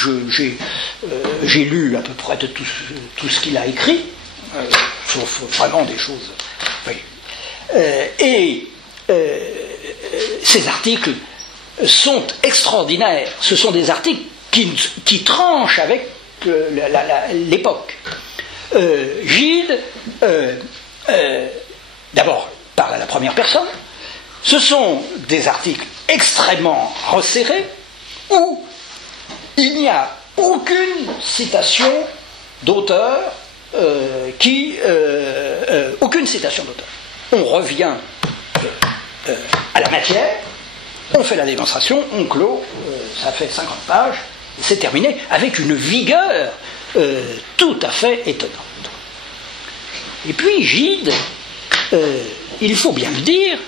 J'ai lu à peu près de tout ce qu'il a écrit, sauf vraiment des choses. Oui. Ces articles sont extraordinaires. Ce sont des articles qui tranchent avec l'époque. Gide, d'abord, parle à la première personne. Ce sont des articles extrêmement resserrés où il n'y a aucune citation d'auteur aucune citation d'auteur. On revient à la matière, on fait la démonstration, on clôt, ça fait 50 pages, c'est terminé, avec une vigueur tout à fait étonnante. Et puis Gide, il faut bien le dire,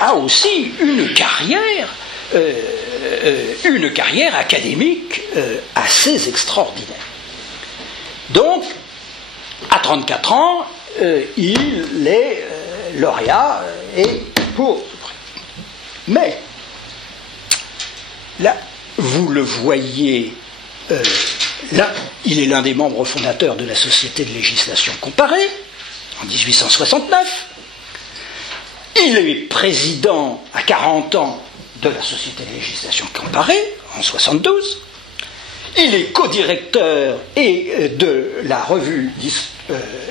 a aussi une carrière académique assez extraordinaire. Donc, à 34 ans, il est lauréat et pour. Mais, là, vous le voyez, là, il est l'un des membres fondateurs de la Société de législation comparée, en 1869. Il est président à 40 ans de la Société de législation comparée, en 72. Il est codirecteur de la revue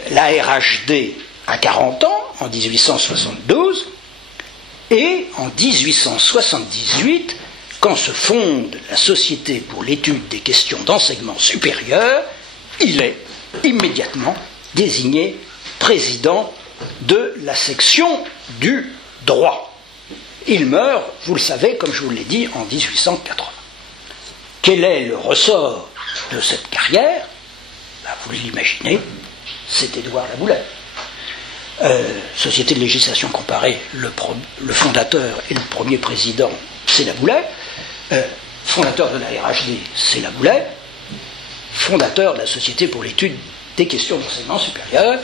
la RHD à 40 ans, en 1872. Et en 1878, quand se fonde la Société pour l'étude des questions d'enseignement supérieur, il est immédiatement désigné président de la section du droit. Il meurt, vous le savez, comme je vous l'ai dit, en 1880. Quel est le ressort de cette carrière? Vous l'imaginez, c'est Édouard Laboulaye. Société de législation comparée, le fondateur et le premier président, c'est Laboulaye. Fondateur de la RHD, c'est Laboulaye. Fondateur de la Société pour l'étude des questions d'enseignement supérieur,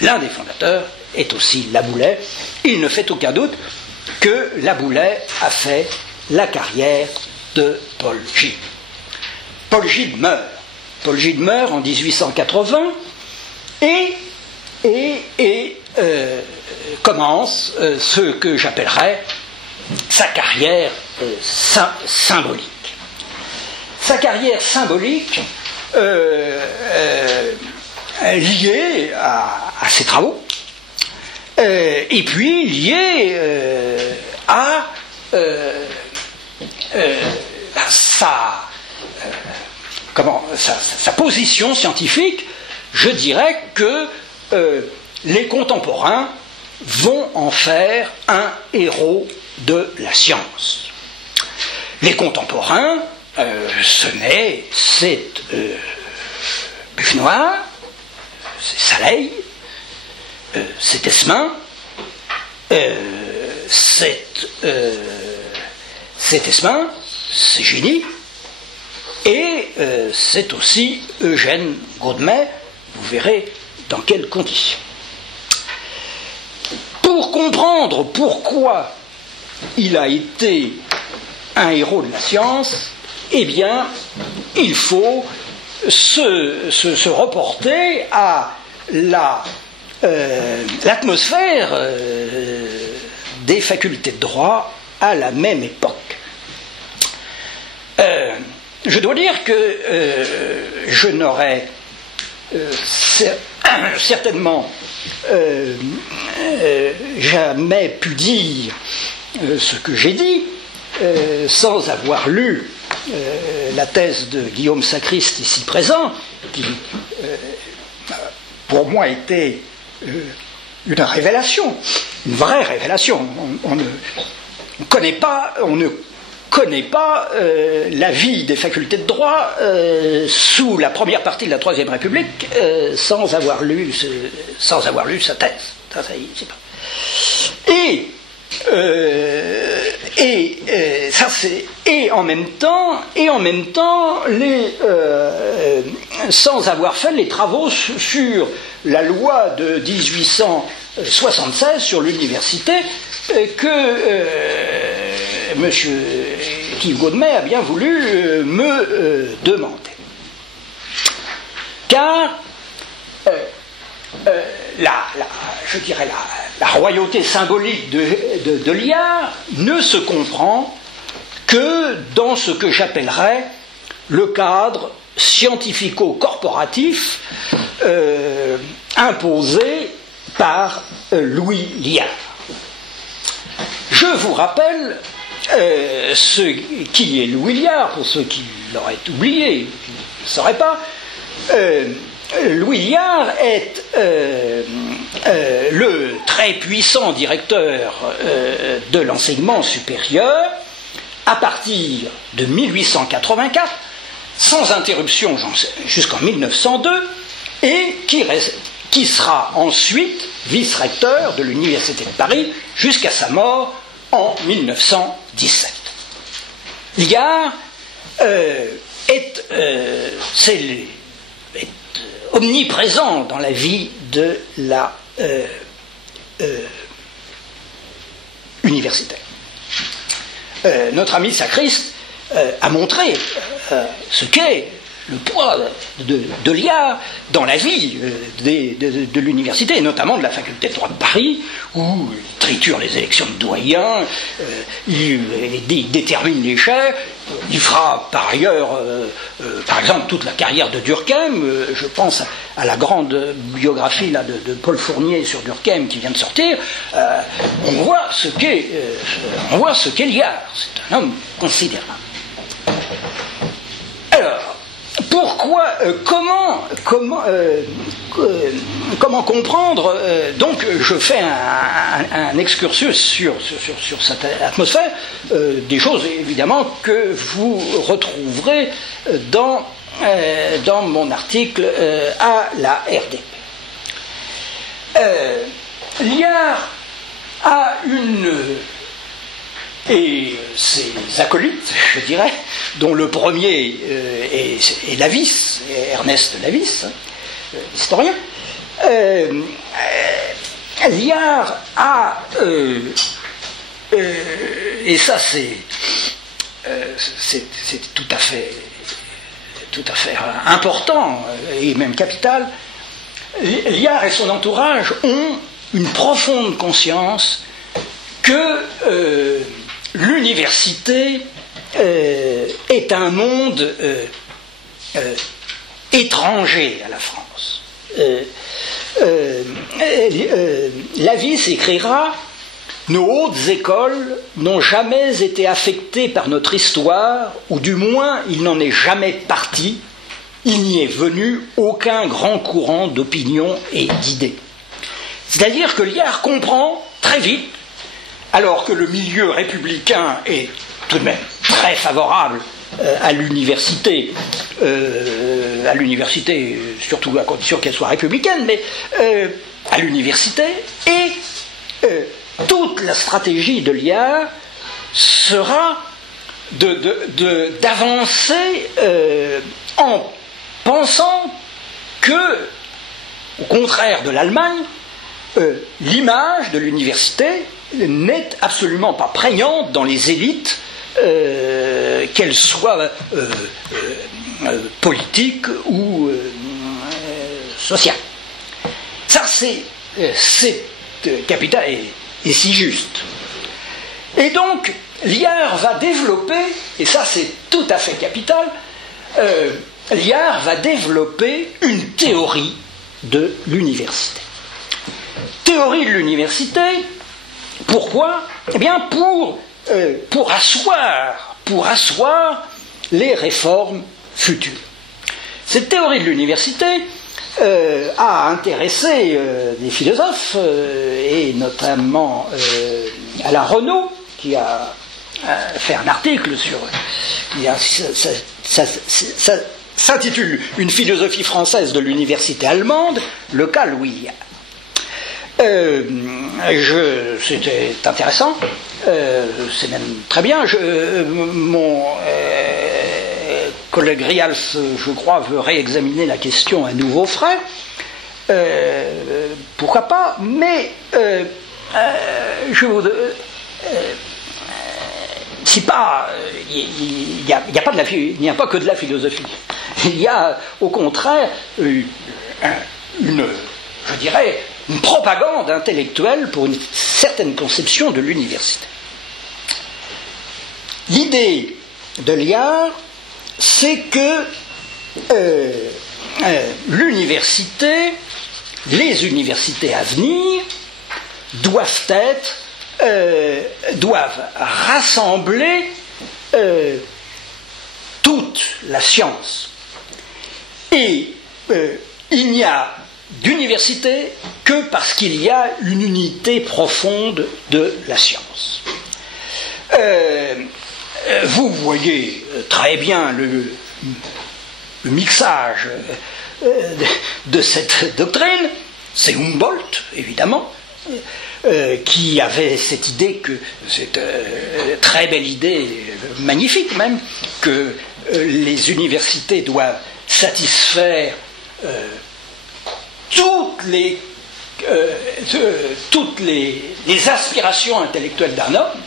l'un des fondateurs est aussi Laboulaye. Il ne fait aucun doute que Laboulaye a fait la carrière de Paul Gide. Paul Gide meurt. Paul Gide meurt en 1880 et commence ce que j'appellerais sa carrière symbolique. Sa carrière symbolique liée à ses travaux, et puis liée à sa position scientifique. Je dirais que les contemporains vont en faire un héros de la science. Les contemporains, c'est Buffenoir, c'est Saleil, c'est Esmin, c'est Esmin, c'est Giny, et c'est aussi Eugène Gaudemet. Vous verrez dans quelles conditions. Pour comprendre pourquoi il a été un héros de la science, eh bien, il faut se reporter à l'atmosphère des facultés de droit à la même époque. Je dois dire que je n'aurais certainement jamais pu dire ce que j'ai dit sans avoir lu la thèse de Guillaume Sacriste ici présent, qui pour moi était une révélation, une vraie révélation. On ne connaît pas la vie des facultés de droit sous la première partie de la Troisième République sans avoir lu sa thèse. Ça, c'est pas. Et en même temps, sans avoir fait les travaux sur la loi de 1876 sur l'université que M. Yves Gaudemet a bien voulu me demander. Car je dirais la royauté symbolique de Liard ne se comprend que dans ce que j'appellerais le cadre scientifico-corporatif imposé par Louis Liard. Je vous rappelle qui est Louis Liard, pour ceux qui l'auraient oublié, qui ne le sauraient pas. Louis Liard est le très puissant directeur de l'enseignement supérieur à partir de 1884, sans interruption jusqu'en 1902, et qui sera ensuite vice-recteur de l'Université de Paris jusqu'à sa mort en 1917. Liard est omniprésent dans la vie de la universitaire. Notre ami Sacriste a montré ce qu'est le poids de Liard dans la vie de l'université, et notamment de la faculté de droit de Paris, où il triture les élections de doyens, il détermine les chefs, il fera par ailleurs, par exemple, toute la carrière de Durkheim. Je pense à la grande biographie là, de Paul Fournier sur Durkheim qui vient de sortir. On voit ce qu'est Liard. C'est un homme considérable. Alors, pourquoi, comment comprendre, donc je fais un excursus sur cette atmosphère, des choses évidemment que vous retrouverez dans mon article à la RDP. Liard a et ses acolytes, je dirais, dont le premier est Lavis, Ernest Lavis, historien. Liard a, et ça c'est tout à fait important et même capital, Liard et son entourage ont une profonde conscience que l'université est un monde étranger à la France. Lavis écrira « Nos hautes écoles n'ont jamais été affectées par notre histoire, ou du moins il n'en est jamais parti, il n'y est venu aucun grand courant d'opinion et d'idées. » C'est-à-dire que Liard comprend très vite, alors que le milieu républicain est tout de même très favorable à l'université, surtout à condition qu'elle soit républicaine, mais à l'université, et toute la stratégie de Liard sera d'avancer en pensant que, au contraire de l'Allemagne, l'image de l'université n'est absolument pas prégnante dans les élites qu'elle soit politique ou sociale. Ça, c'est capital et si juste. Et donc, Liard va développer, et ça c'est tout à fait capital, Liard va développer une théorie de l'université. Théorie de l'université, pourquoi ? Eh bien pour asseoir les réformes futures. Cette théorie de l'université a intéressé des philosophes, et notamment Alain Renaud, qui a fait un article sur... Ça s'intitule « Une philosophie française de l'université allemande, le cas Louis Liard ». C'était intéressant, c'est même très bien. Mon collègue Rials, je crois, veut réexaminer la question à nouveau frais. Pourquoi pas, mais il n'y a pas que de la philosophie. Il y a au contraire une propagande intellectuelle pour une certaine conception de l'université. L'idée de Liard, c'est que les universités à venir doivent rassembler toute la science. Et il n'y a d'université que parce qu'il y a une unité profonde de la science. Vous voyez très bien le mixage de cette doctrine. C'est Humboldt, évidemment, qui avait cette idée, cette très belle idée, magnifique même, que les universités doivent satisfaire toutes les aspirations intellectuelles d'un homme,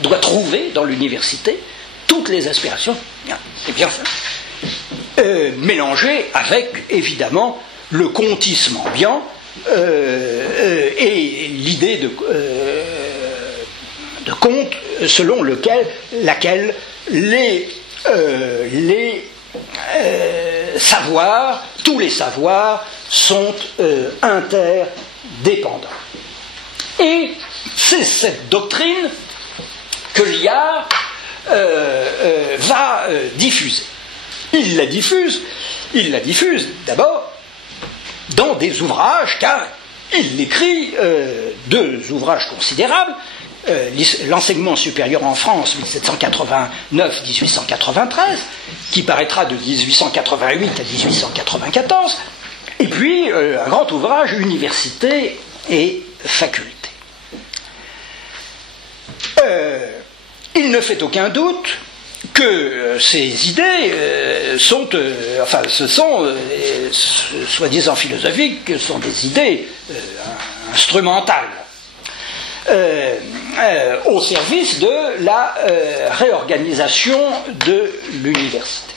doit trouver dans l'université toutes les aspirations, c'est bien ça, mélangées avec évidemment le contisme ambiant et l'idée de Comte selon laquelle les savoirs, tous les savoirs sont interdépendants. Et c'est cette doctrine que Liard va diffuser. Il la diffuse d'abord dans des ouvrages, car il écrit deux ouvrages considérables, l'enseignement supérieur en France, 1789-1893, qui paraîtra de 1888 à 1894, et puis un grand ouvrage, Université et faculté. Il ne fait aucun doute que ces idées ce sont, soi-disant philosophiques, sont des idées instrumentales, au service de la réorganisation de l'université.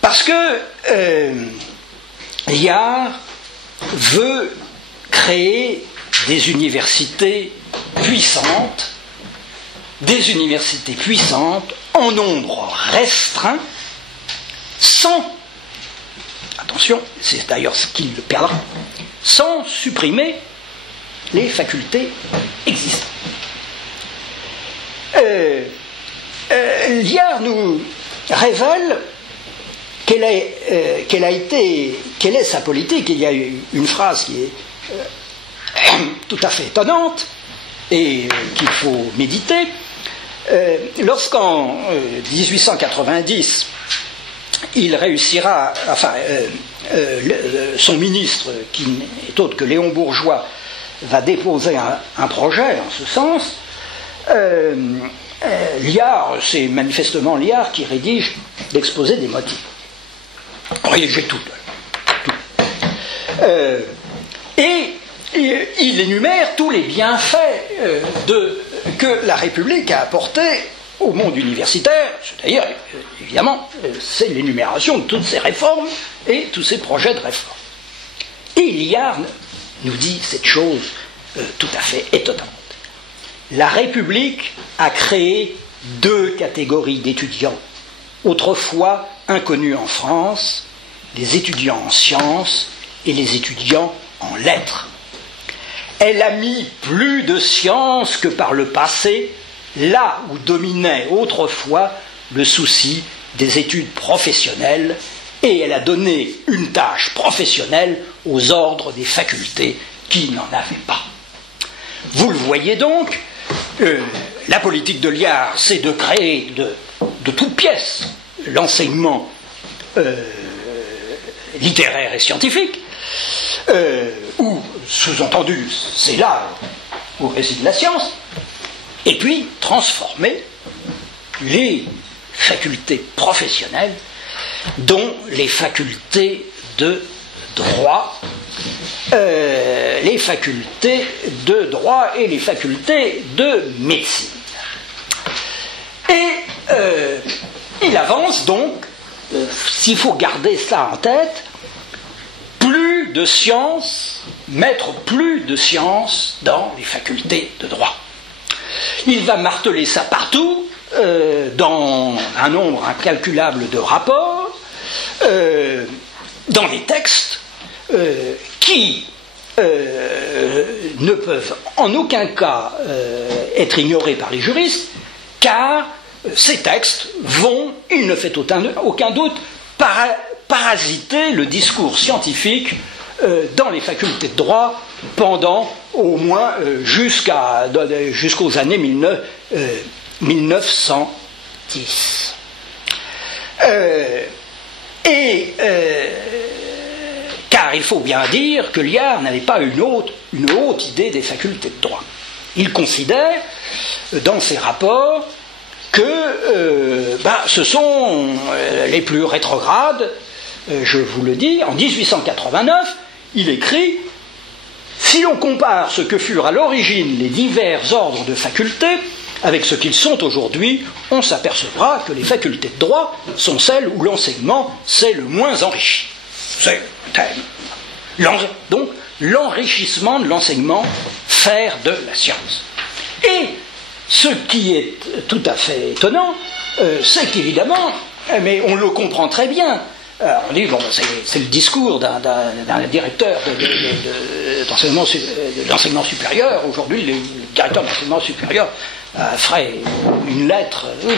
Parce que Liard veut créer des universités puissantes en nombre restreint, sans, attention, c'est d'ailleurs ce qu'il perdra, sans supprimer les facultés existantes. Liard nous révèle quelle est sa politique. Il y a une phrase qui est tout à fait étonnante et qu'il faut méditer. Lorsqu'en 1890 il réussira, son ministre, qui n'est autre que Léon Bourgeois, va déposer un projet en ce sens, Liard, c'est manifestement Liard qui rédige l'exposé des motifs. Rédigé tout. Et il énumère tous les bienfaits que la République a apporté au monde universitaire, c'est-à-dire, évidemment, c'est l'énumération de toutes ces réformes et tous ces projets de réforme. Et Liard nous dit cette chose tout à fait étonnante. La République a créé deux catégories d'étudiants, autrefois inconnues en France, les étudiants en sciences et les étudiants en lettres. Elle a mis plus de sciences que par le passé, là où dominait autrefois le souci des études professionnelles, et elle a donné une tâche professionnelle aux ordres des facultés qui n'en avaient pas. Vous le voyez donc, la politique de Liard, c'est de créer de toutes pièces l'enseignement littéraire et scientifique, ou, sous-entendu, c'est là où réside la science, et puis transformer les facultés professionnelles, dont les facultés de droit, les facultés de droit et les facultés de médecine. Et il avance donc, s'il faut garder ça en tête, plus de sciences, mettre plus de sciences dans les facultés de droit. Il va marteler ça partout, dans un nombre incalculable de rapports, dans les textes qui ne peuvent en aucun cas être ignorés par les juristes, car ces textes vont, il ne fait aucun doute, parasiter le discours scientifique dans les facultés de droit pendant au moins jusqu'aux années 1910. Car il faut bien dire que Liard n'avait pas une haute idée des facultés de droit. Il considère, dans ses rapports, que ce sont les plus rétrogrades. Je vous le dis, en 1889, il écrit « Si l'on compare ce que furent à l'origine les divers ordres de facultés avec ce qu'ils sont aujourd'hui, on s'apercevra que les facultés de droit sont celles où l'enseignement s'est le moins enrichi. » C'est le thème. Donc, l'enrichissement de l'enseignement, faire de la science. Et ce qui est tout à fait étonnant, c'est qu'évidemment, mais on le comprend très bien, on dit, bon, c'est le discours d'un directeur d'enseignement supérieur. Aujourd'hui, le directeur d'enseignement supérieur ferait une lettre, oui,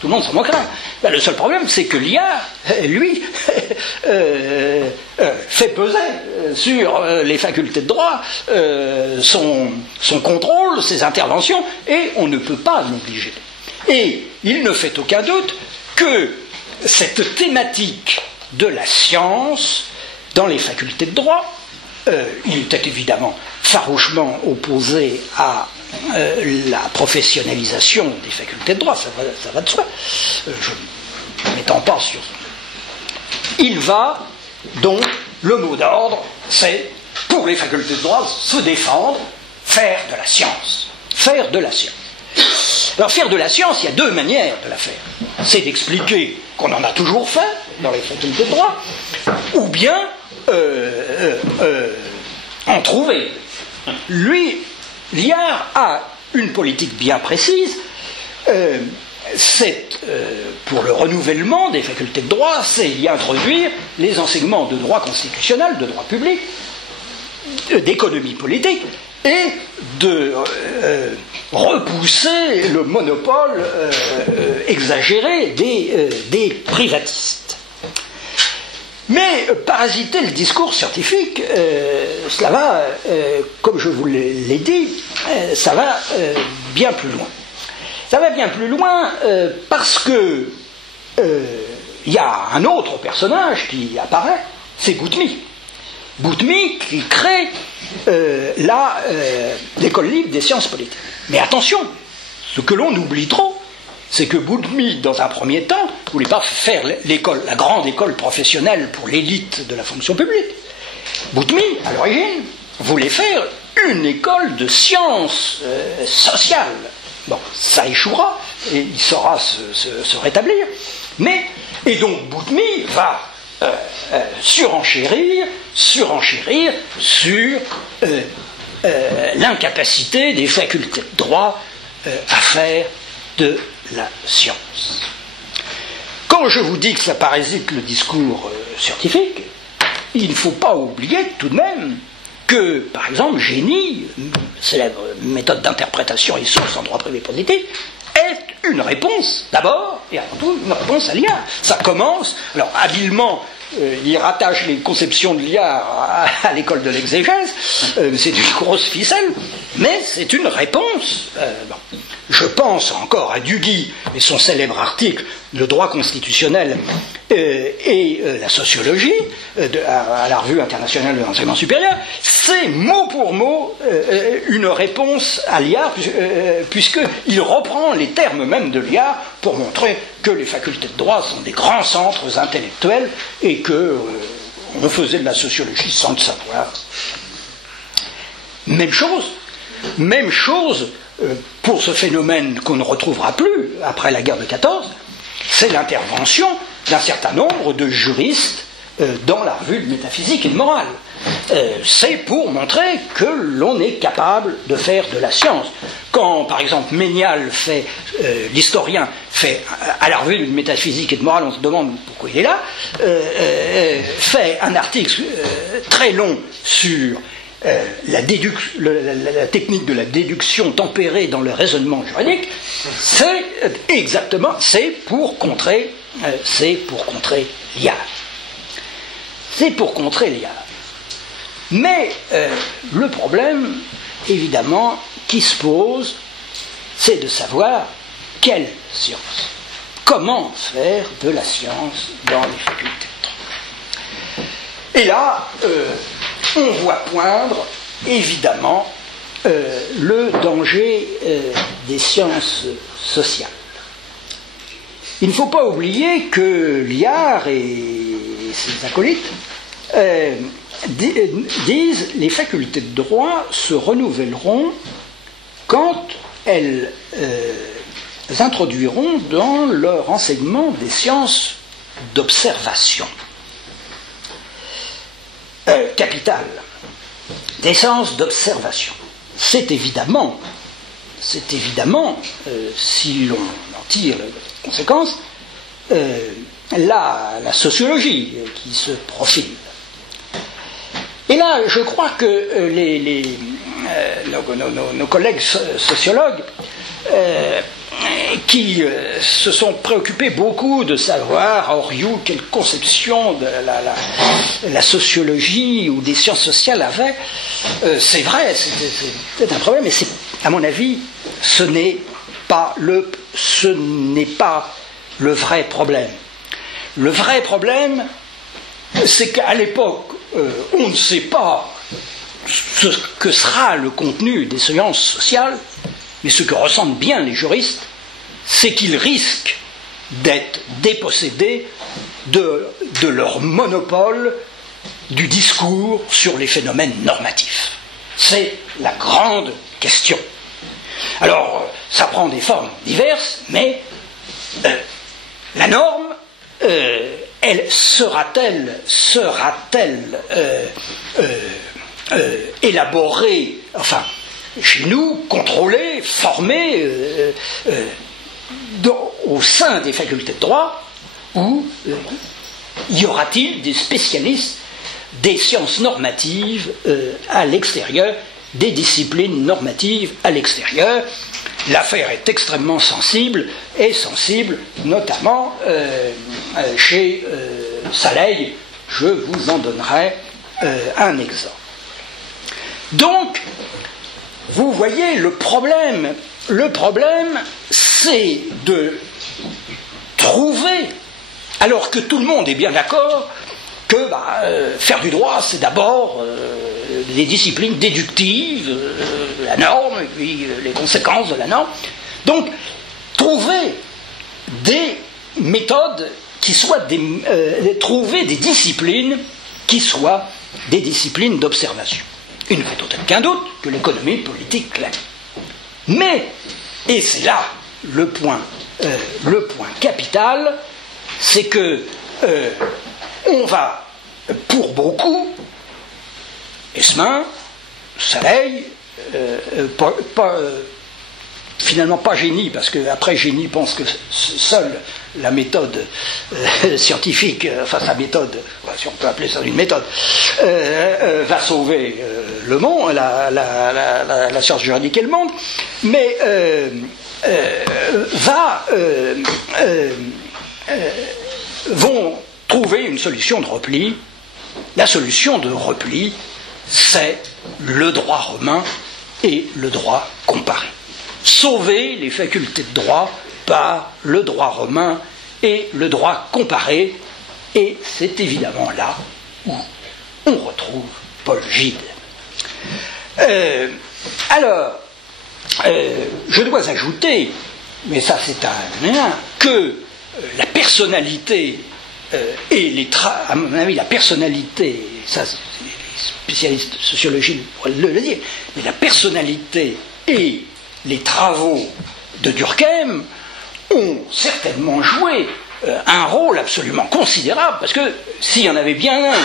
tout le monde s'en moquerait. Ben, le seul problème, c'est que Liard, lui, fait peser sur les facultés de droit son contrôle, ses interventions, et on ne peut pas l'obliger. Et il ne fait aucun doute que cette thématique de la science dans les facultés de droit, il était évidemment farouchement opposé à la professionnalisation des facultés de droit, ça va de soi, je ne m'étends pas sur ça. Il va donc, le mot d'ordre, c'est, pour les facultés de droit, se défendre, faire de la science. Faire de la science. Alors faire de la science, il y a deux manières de la faire. C'est d'expliquer qu'on en a toujours fait dans les facultés de droit, ou bien en trouver. Lui, Liard a une politique bien précise, c'est pour le renouvellement des facultés de droit, c'est y introduire les enseignements de droit constitutionnel, de droit public, d'économie politique, et de repousser le monopole exagéré des privatistes. Mais parasiter le discours scientifique, cela va, comme je vous l'ai dit, ça va bien plus loin. Ça va bien plus loin parce que y a un autre personnage qui apparaît, c'est Boutmy. Boutmy qui crée l'école libre des sciences politiques. Mais attention, ce que l'on oublie trop, c'est que Boutmy, dans un premier temps, ne voulait pas faire la grande école professionnelle pour l'élite de la fonction publique. Boutmy, à l'origine, voulait faire une école de sciences sociales. Bon, ça échouera, et il saura se rétablir. Et donc Boutmy va surenchérir sur l'incapacité des facultés de droit à faire de la science. Quand je vous dis que ça parasite le discours scientifique, il ne faut pas oublier tout de même que, par exemple, Génie, célèbre méthode d'interprétation et source en droit privé positif, est une réponse, d'abord, et avant tout, une réponse à l'IAR. Ça commence, alors habilement, il rattache les conceptions de l'IAR à l'école de l'exégèse, c'est une grosse ficelle, mais c'est une réponse. Bon. Je pense encore à Duguy et son célèbre article « Le droit constitutionnel et la sociologie » à la Revue internationale de l'enseignement supérieur. C'est mot pour mot une réponse à l'IAR, puisqu'il reprend les termes même de l'IAR pour montrer que les facultés de droit sont des grands centres intellectuels et qu'on faisait de la sociologie sans le savoir. Même chose pour ce phénomène qu'on ne retrouvera plus après la guerre de 14, c'est l'intervention d'un certain nombre de juristes dans la revue de métaphysique et de morale. C'est pour montrer que l'on est capable de faire de la science. Quand, par exemple, Ménial l'historien, fait à la revue de métaphysique et de morale, on se demande pourquoi il est là, fait un article très long sur la technique de la déduction tempérée dans le raisonnement juridique, c'est pour contrer l'IAR. C'est pour contrer l'IAR. Mais le problème, évidemment, qui se pose, c'est de savoir quelle science. Comment faire de la science dans les facultés de droit. Et là, on voit poindre, évidemment, le danger des sciences sociales. Il ne faut pas oublier que l'IAR et ses acolytes disent « les facultés de droit se renouvelleront quand elles introduiront dans leur enseignement des sciences d'observation. » Capital, des sciences d'observation. C'est évidemment, si l'on en tire les conséquences, la sociologie qui se profile. Et là, je crois que nos collègues sociologues qui se sont préoccupés beaucoup de savoir, Oriou, quelle conception de la sociologie ou des sciences sociales avait, c'est vrai, c'est peut-être un problème, mais à mon avis, ce n'est pas le vrai problème. Le vrai problème, c'est qu'à l'époque, on ne sait pas ce que sera le contenu des sciences sociales, mais ce que ressentent bien les juristes, c'est qu'ils risquent d'être dépossédés de leur monopole du discours sur les phénomènes normatifs. C'est la grande question. Alors, ça prend des formes diverses, mais la norme, elle sera-t-elle élaborée, enfin, chez nous, contrôlée, formée au sein des facultés de droit, ou y aura-t-il des spécialistes des sciences normatives à l'extérieur, des disciplines normatives à l'extérieur? L'affaire est extrêmement sensible, et sensible notamment chez Saleil. Je vous en donnerai un exemple. Donc, vous voyez, le problème, c'est de trouver, alors que tout le monde est bien d'accord, que faire du droit, c'est d'abord les disciplines déductives, la norme, et puis les conséquences de la norme. Donc, trouver des méthodes qui soient trouver des disciplines qui soient des disciplines d'observation. Il ne fait aucun doute que l'économie politique l'est. Mais, et c'est là le point capital, c'est que on va, pour beaucoup, Esmin, Saleil, finalement pas Génie, parce qu'après Génie pense que seule la méthode scientifique, enfin sa méthode, si on peut appeler ça une méthode, va sauver le monde, la science juridique et le monde, mais vont trouver une solution de repli. La solution de repli, c'est le droit romain et le droit comparé. Sauver les facultés de droit par le droit romain et le droit comparé, et c'est évidemment là où on retrouve Paul Gide. Je dois ajouter, mais ça c'est un lien, que la personnalité et à mon avis la personnalité, ça les spécialistes de sociologie pourraient le dire, mais la personnalité et les travaux de Durkheim ont certainement joué un rôle absolument considérable, parce que s'il y en avait bien un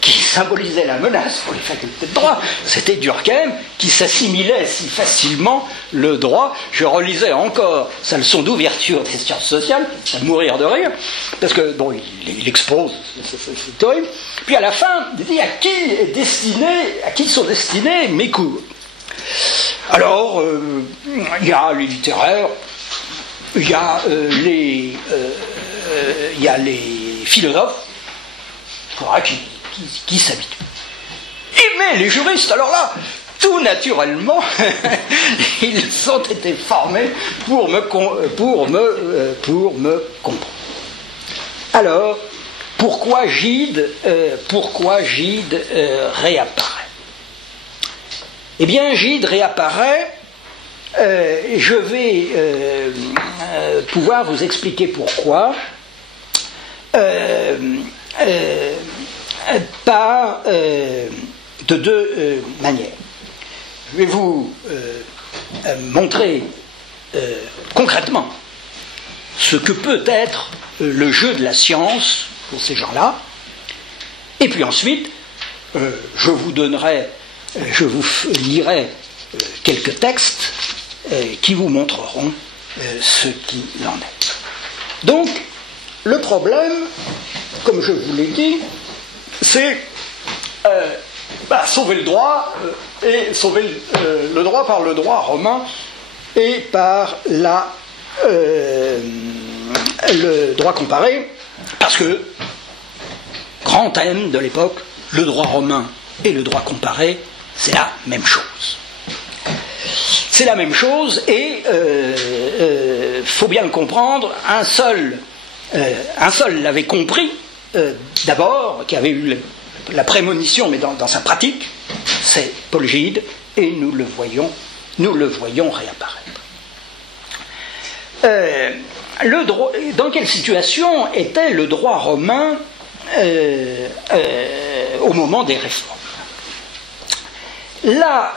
qui symbolisait la menace pour les facultés de droit, c'était Durkheim, qui s'assimilait si facilement le droit. Je relisais encore sa leçon d'ouverture des sciences sociales, à mourir de rire, parce que, bon, il expose, c'est horrible. Puis à la fin, il dit à qui sont destinés mes cours. Alors, il y a les littéraires, il y a les philosophes, il faudra qui s'habituent. Mais les juristes, alors là, tout naturellement, ils ont été formés pour me comprendre. Alors, pourquoi Gide réapparaît? Eh bien, Gide réapparaît, je vais pouvoir vous expliquer pourquoi, de deux manières. Je vais vous montrer concrètement ce que peut être le jeu de la science pour ces gens-là, et puis ensuite, je vous lirai quelques textes qui vous montreront ce qu'il en est. Donc, le problème, comme je vous l'ai dit, c'est sauver le droit, et sauver le droit par le droit romain et par le droit comparé, parce que, grand thème de l'époque, le droit romain et le droit comparé, c'est la même chose. C'est la même chose, et faut bien le comprendre, un seul l'avait compris, d'abord, qui avait eu la prémonition, mais dans sa pratique, c'est Paul Gide, et nous le voyons réapparaître. Dans quelle situation était le droit romain au moment des réformes? Là,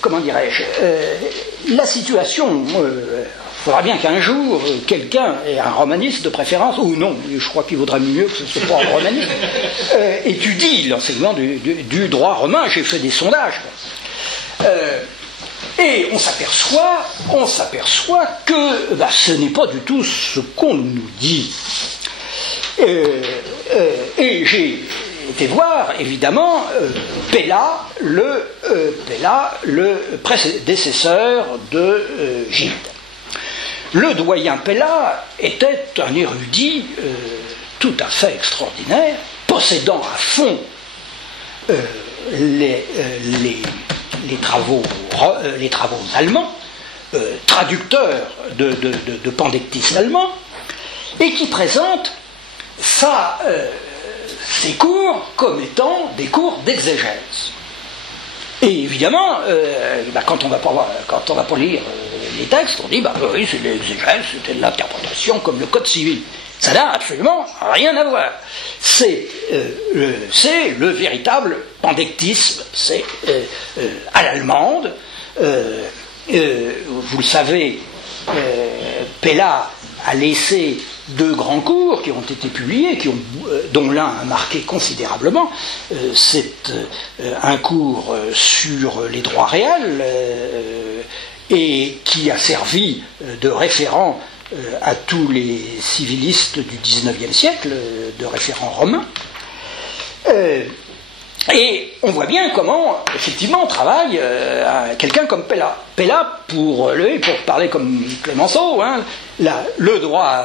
comment dirais-je, la situation, il faudra bien qu'un jour, quelqu'un, et un romaniste de préférence, ou non, je crois qu'il vaudrait mieux que ce ne soit pas un romaniste, étudie l'enseignement du droit romain. J'ai fait des sondages. Et on s'aperçoit que ce n'est pas du tout ce qu'on nous dit. Et j'ai été voir, évidemment, Pella, le prédécesseur de Gide. Le doyen Pella était un érudit tout à fait extraordinaire, possédant à fond les travaux allemands, traducteur de Pandectis allemand, et qui présente ses cours comme étant des cours d'exégèse. Et évidemment, quand on va pas lire les textes, on dit oui, c'est de l'exégèse, c'était de l'interprétation comme le code civil. Ça n'a absolument rien à voir. C'est le véritable pandectisme, c'est à l'allemande. Vous le savez, Pella a laissé 2 grands cours qui ont été publiés, dont l'un a marqué considérablement. C'est un cours sur les droits réels et qui a servi de référent à tous les civilistes du XIXe siècle, de référent romain. Et on voit bien comment, effectivement, travaille quelqu'un comme Pella. Pella, pour parler comme Clémenceau, hein, le droit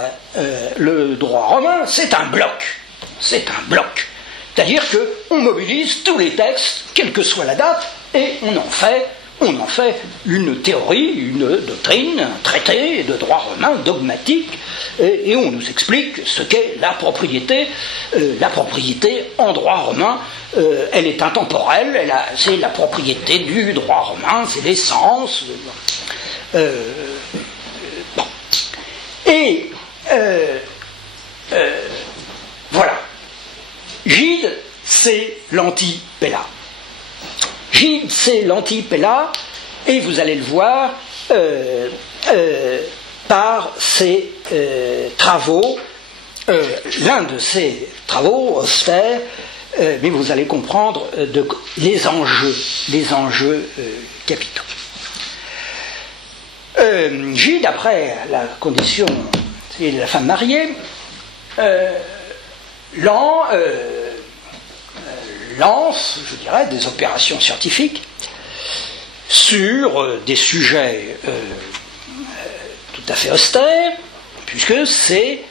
romain, c'est un bloc. C'est un bloc. C'est-à-dire qu'on mobilise tous les textes, quelle que soit la date, et on en fait une théorie, une doctrine, un traité de droit romain dogmatique, et on nous explique ce qu'est la propriété. La propriété en droit romain, elle est intemporelle, c'est la propriété du droit romain, c'est l'essence. Bon. Et voilà. Gide, c'est l'anti-Pella. Gide, c'est l'anti-Pella, et vous allez le voir par ses travaux. L'un de ces travaux, austères, mais vous allez comprendre les enjeux capitaux. Gide, après la condition de la femme mariée, lance, je dirais, des opérations scientifiques sur des sujets tout à fait austères, puisque c'est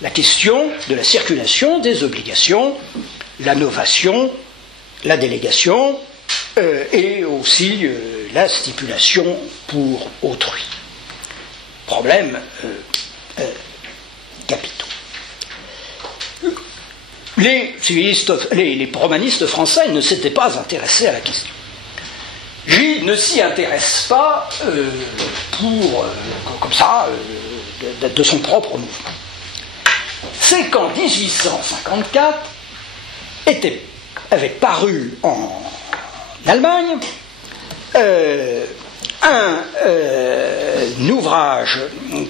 la question de la circulation des obligations, la novation, la délégation et aussi la stipulation pour autrui. Problèmes capitaux. Les romanistes français ne s'étaient pas intéressés à la question. Gide ne s'y intéresse pas comme ça, de son propre mouvement. C'est qu'en 1854 avait paru en Allemagne un ouvrage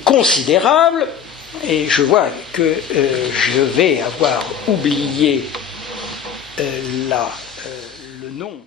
considérable, et je vois que je vais avoir oublié le nom.